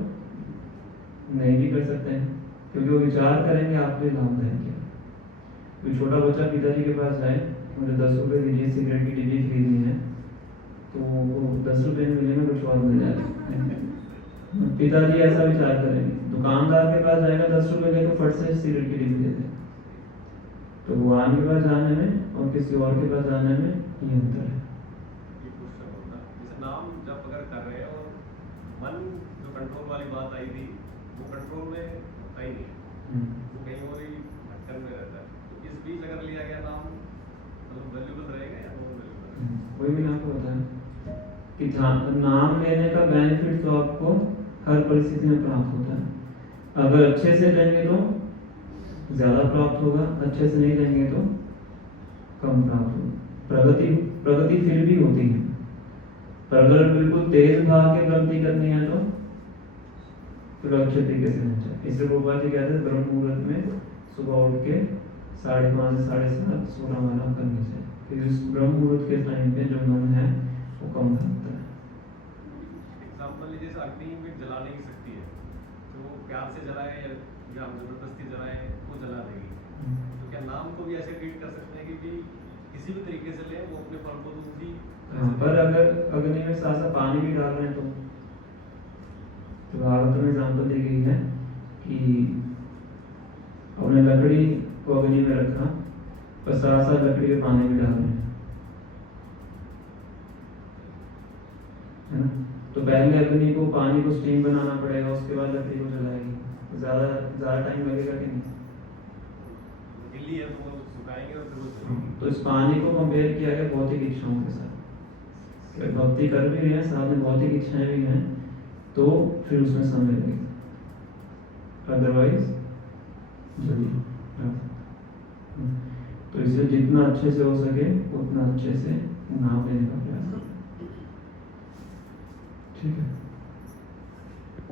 नहीं भी कर सकते हैं, क्योंकि वो विचार करेंगे आपके लाभदायक है। कोई छोटा बच्चा पिताजी के पास जाए, मुझे 10 रुपए दीजिए, सिगरेट की डिब्बी खरीदनी है, तो वो 10 रुपए में मिलेगा, कुछ और मिल जाएगा। पिताजी ऐसा विचार करेंगे। दुकानदार के पास जाएगा, 10 रुपए लेकर फट से सिगरेट की डिब्बी दे दे। तो भगवान के पास जाने में और किसी और के पास जाने में ये अंतर है। ये क्वेश्चन होता है, जैसे नाम जब अगर कर रहे हैं और मन जो कंट्रोल वाली बात आई थी वो कंट्रोल में होता ही नहीं है, वो कहीं और ही भटकन में रहता है। तो इस बीच अगर लिया गया नाम मतलब वैल्यूबल रहेगा या नॉन वैल्यूबल? वही मैंने आपको बताया कि नाम लेने का बेनिफिट तो आपको हर परिस्थिति में प्राप्त होता है। अगर अच्छे से लेंगे तो ज्यादा प्राप्त होगा, अच्छे से नहीं लेंगे तो कम प्राप्त होगा। प्रगति फिर भी होती है, पर अगर बिल्कुल तेज भाग के प्रगति करनी है तो फिर अच्छे तरीके से नहीं चाहिए। इसलिए गोपाल जी कहते हैं ब्रह्म मुहूर्त में सुबह उठ के 5:30 से 7:30 सोना वाला करनी चाहिए, फिर इस ब्रह्म मुहूर्त के टाइम पे जो मन है वो कम भागता है। एग्जाम्पल लीजिए, अग्नि में जला नहीं सकती है, तो वो प्यार से जलाए या जबरदस्ती जलाए वो जला देगी। तो क्या नाम को भी ऐसे ट्रीट कर सकते हैं कि भी किसी भी तरीके से ले वो अपने फल को तो उसी पर अगर अग्नि में साथ साथ पानी भी डाल रहे हैं तो भागवत में एग्जाम्पल दी गई है कि अपने लकड़ी को अग्नि में रखा पर साथ साथ लकड़ी में पानी भी डाल रहे हैं, है ना। तो पहले अग्नि को पानी को स्टीम बनाना पड़ेगा, उसके बाद लकड़ी को जलाएगी, ज्यादा टाइम लगेगा कि नहीं। गिल्ली है तो वो सुखाएंगे और फिर वो जलेगी। तो इस पानी को कंपेयर किया गया भौतिक इच्छाओं के साथ। भक्ति कर भी रहे हैं, साथ में भौतिक इच्छाएं भी हैं, तो फिर उसमें समय लगेगा, अदरवाइज जल्दी। तो इसलिए जितना अच्छे से हो सके उतना अच्छे से नाम लेने का प्रयास करें। ठीक है।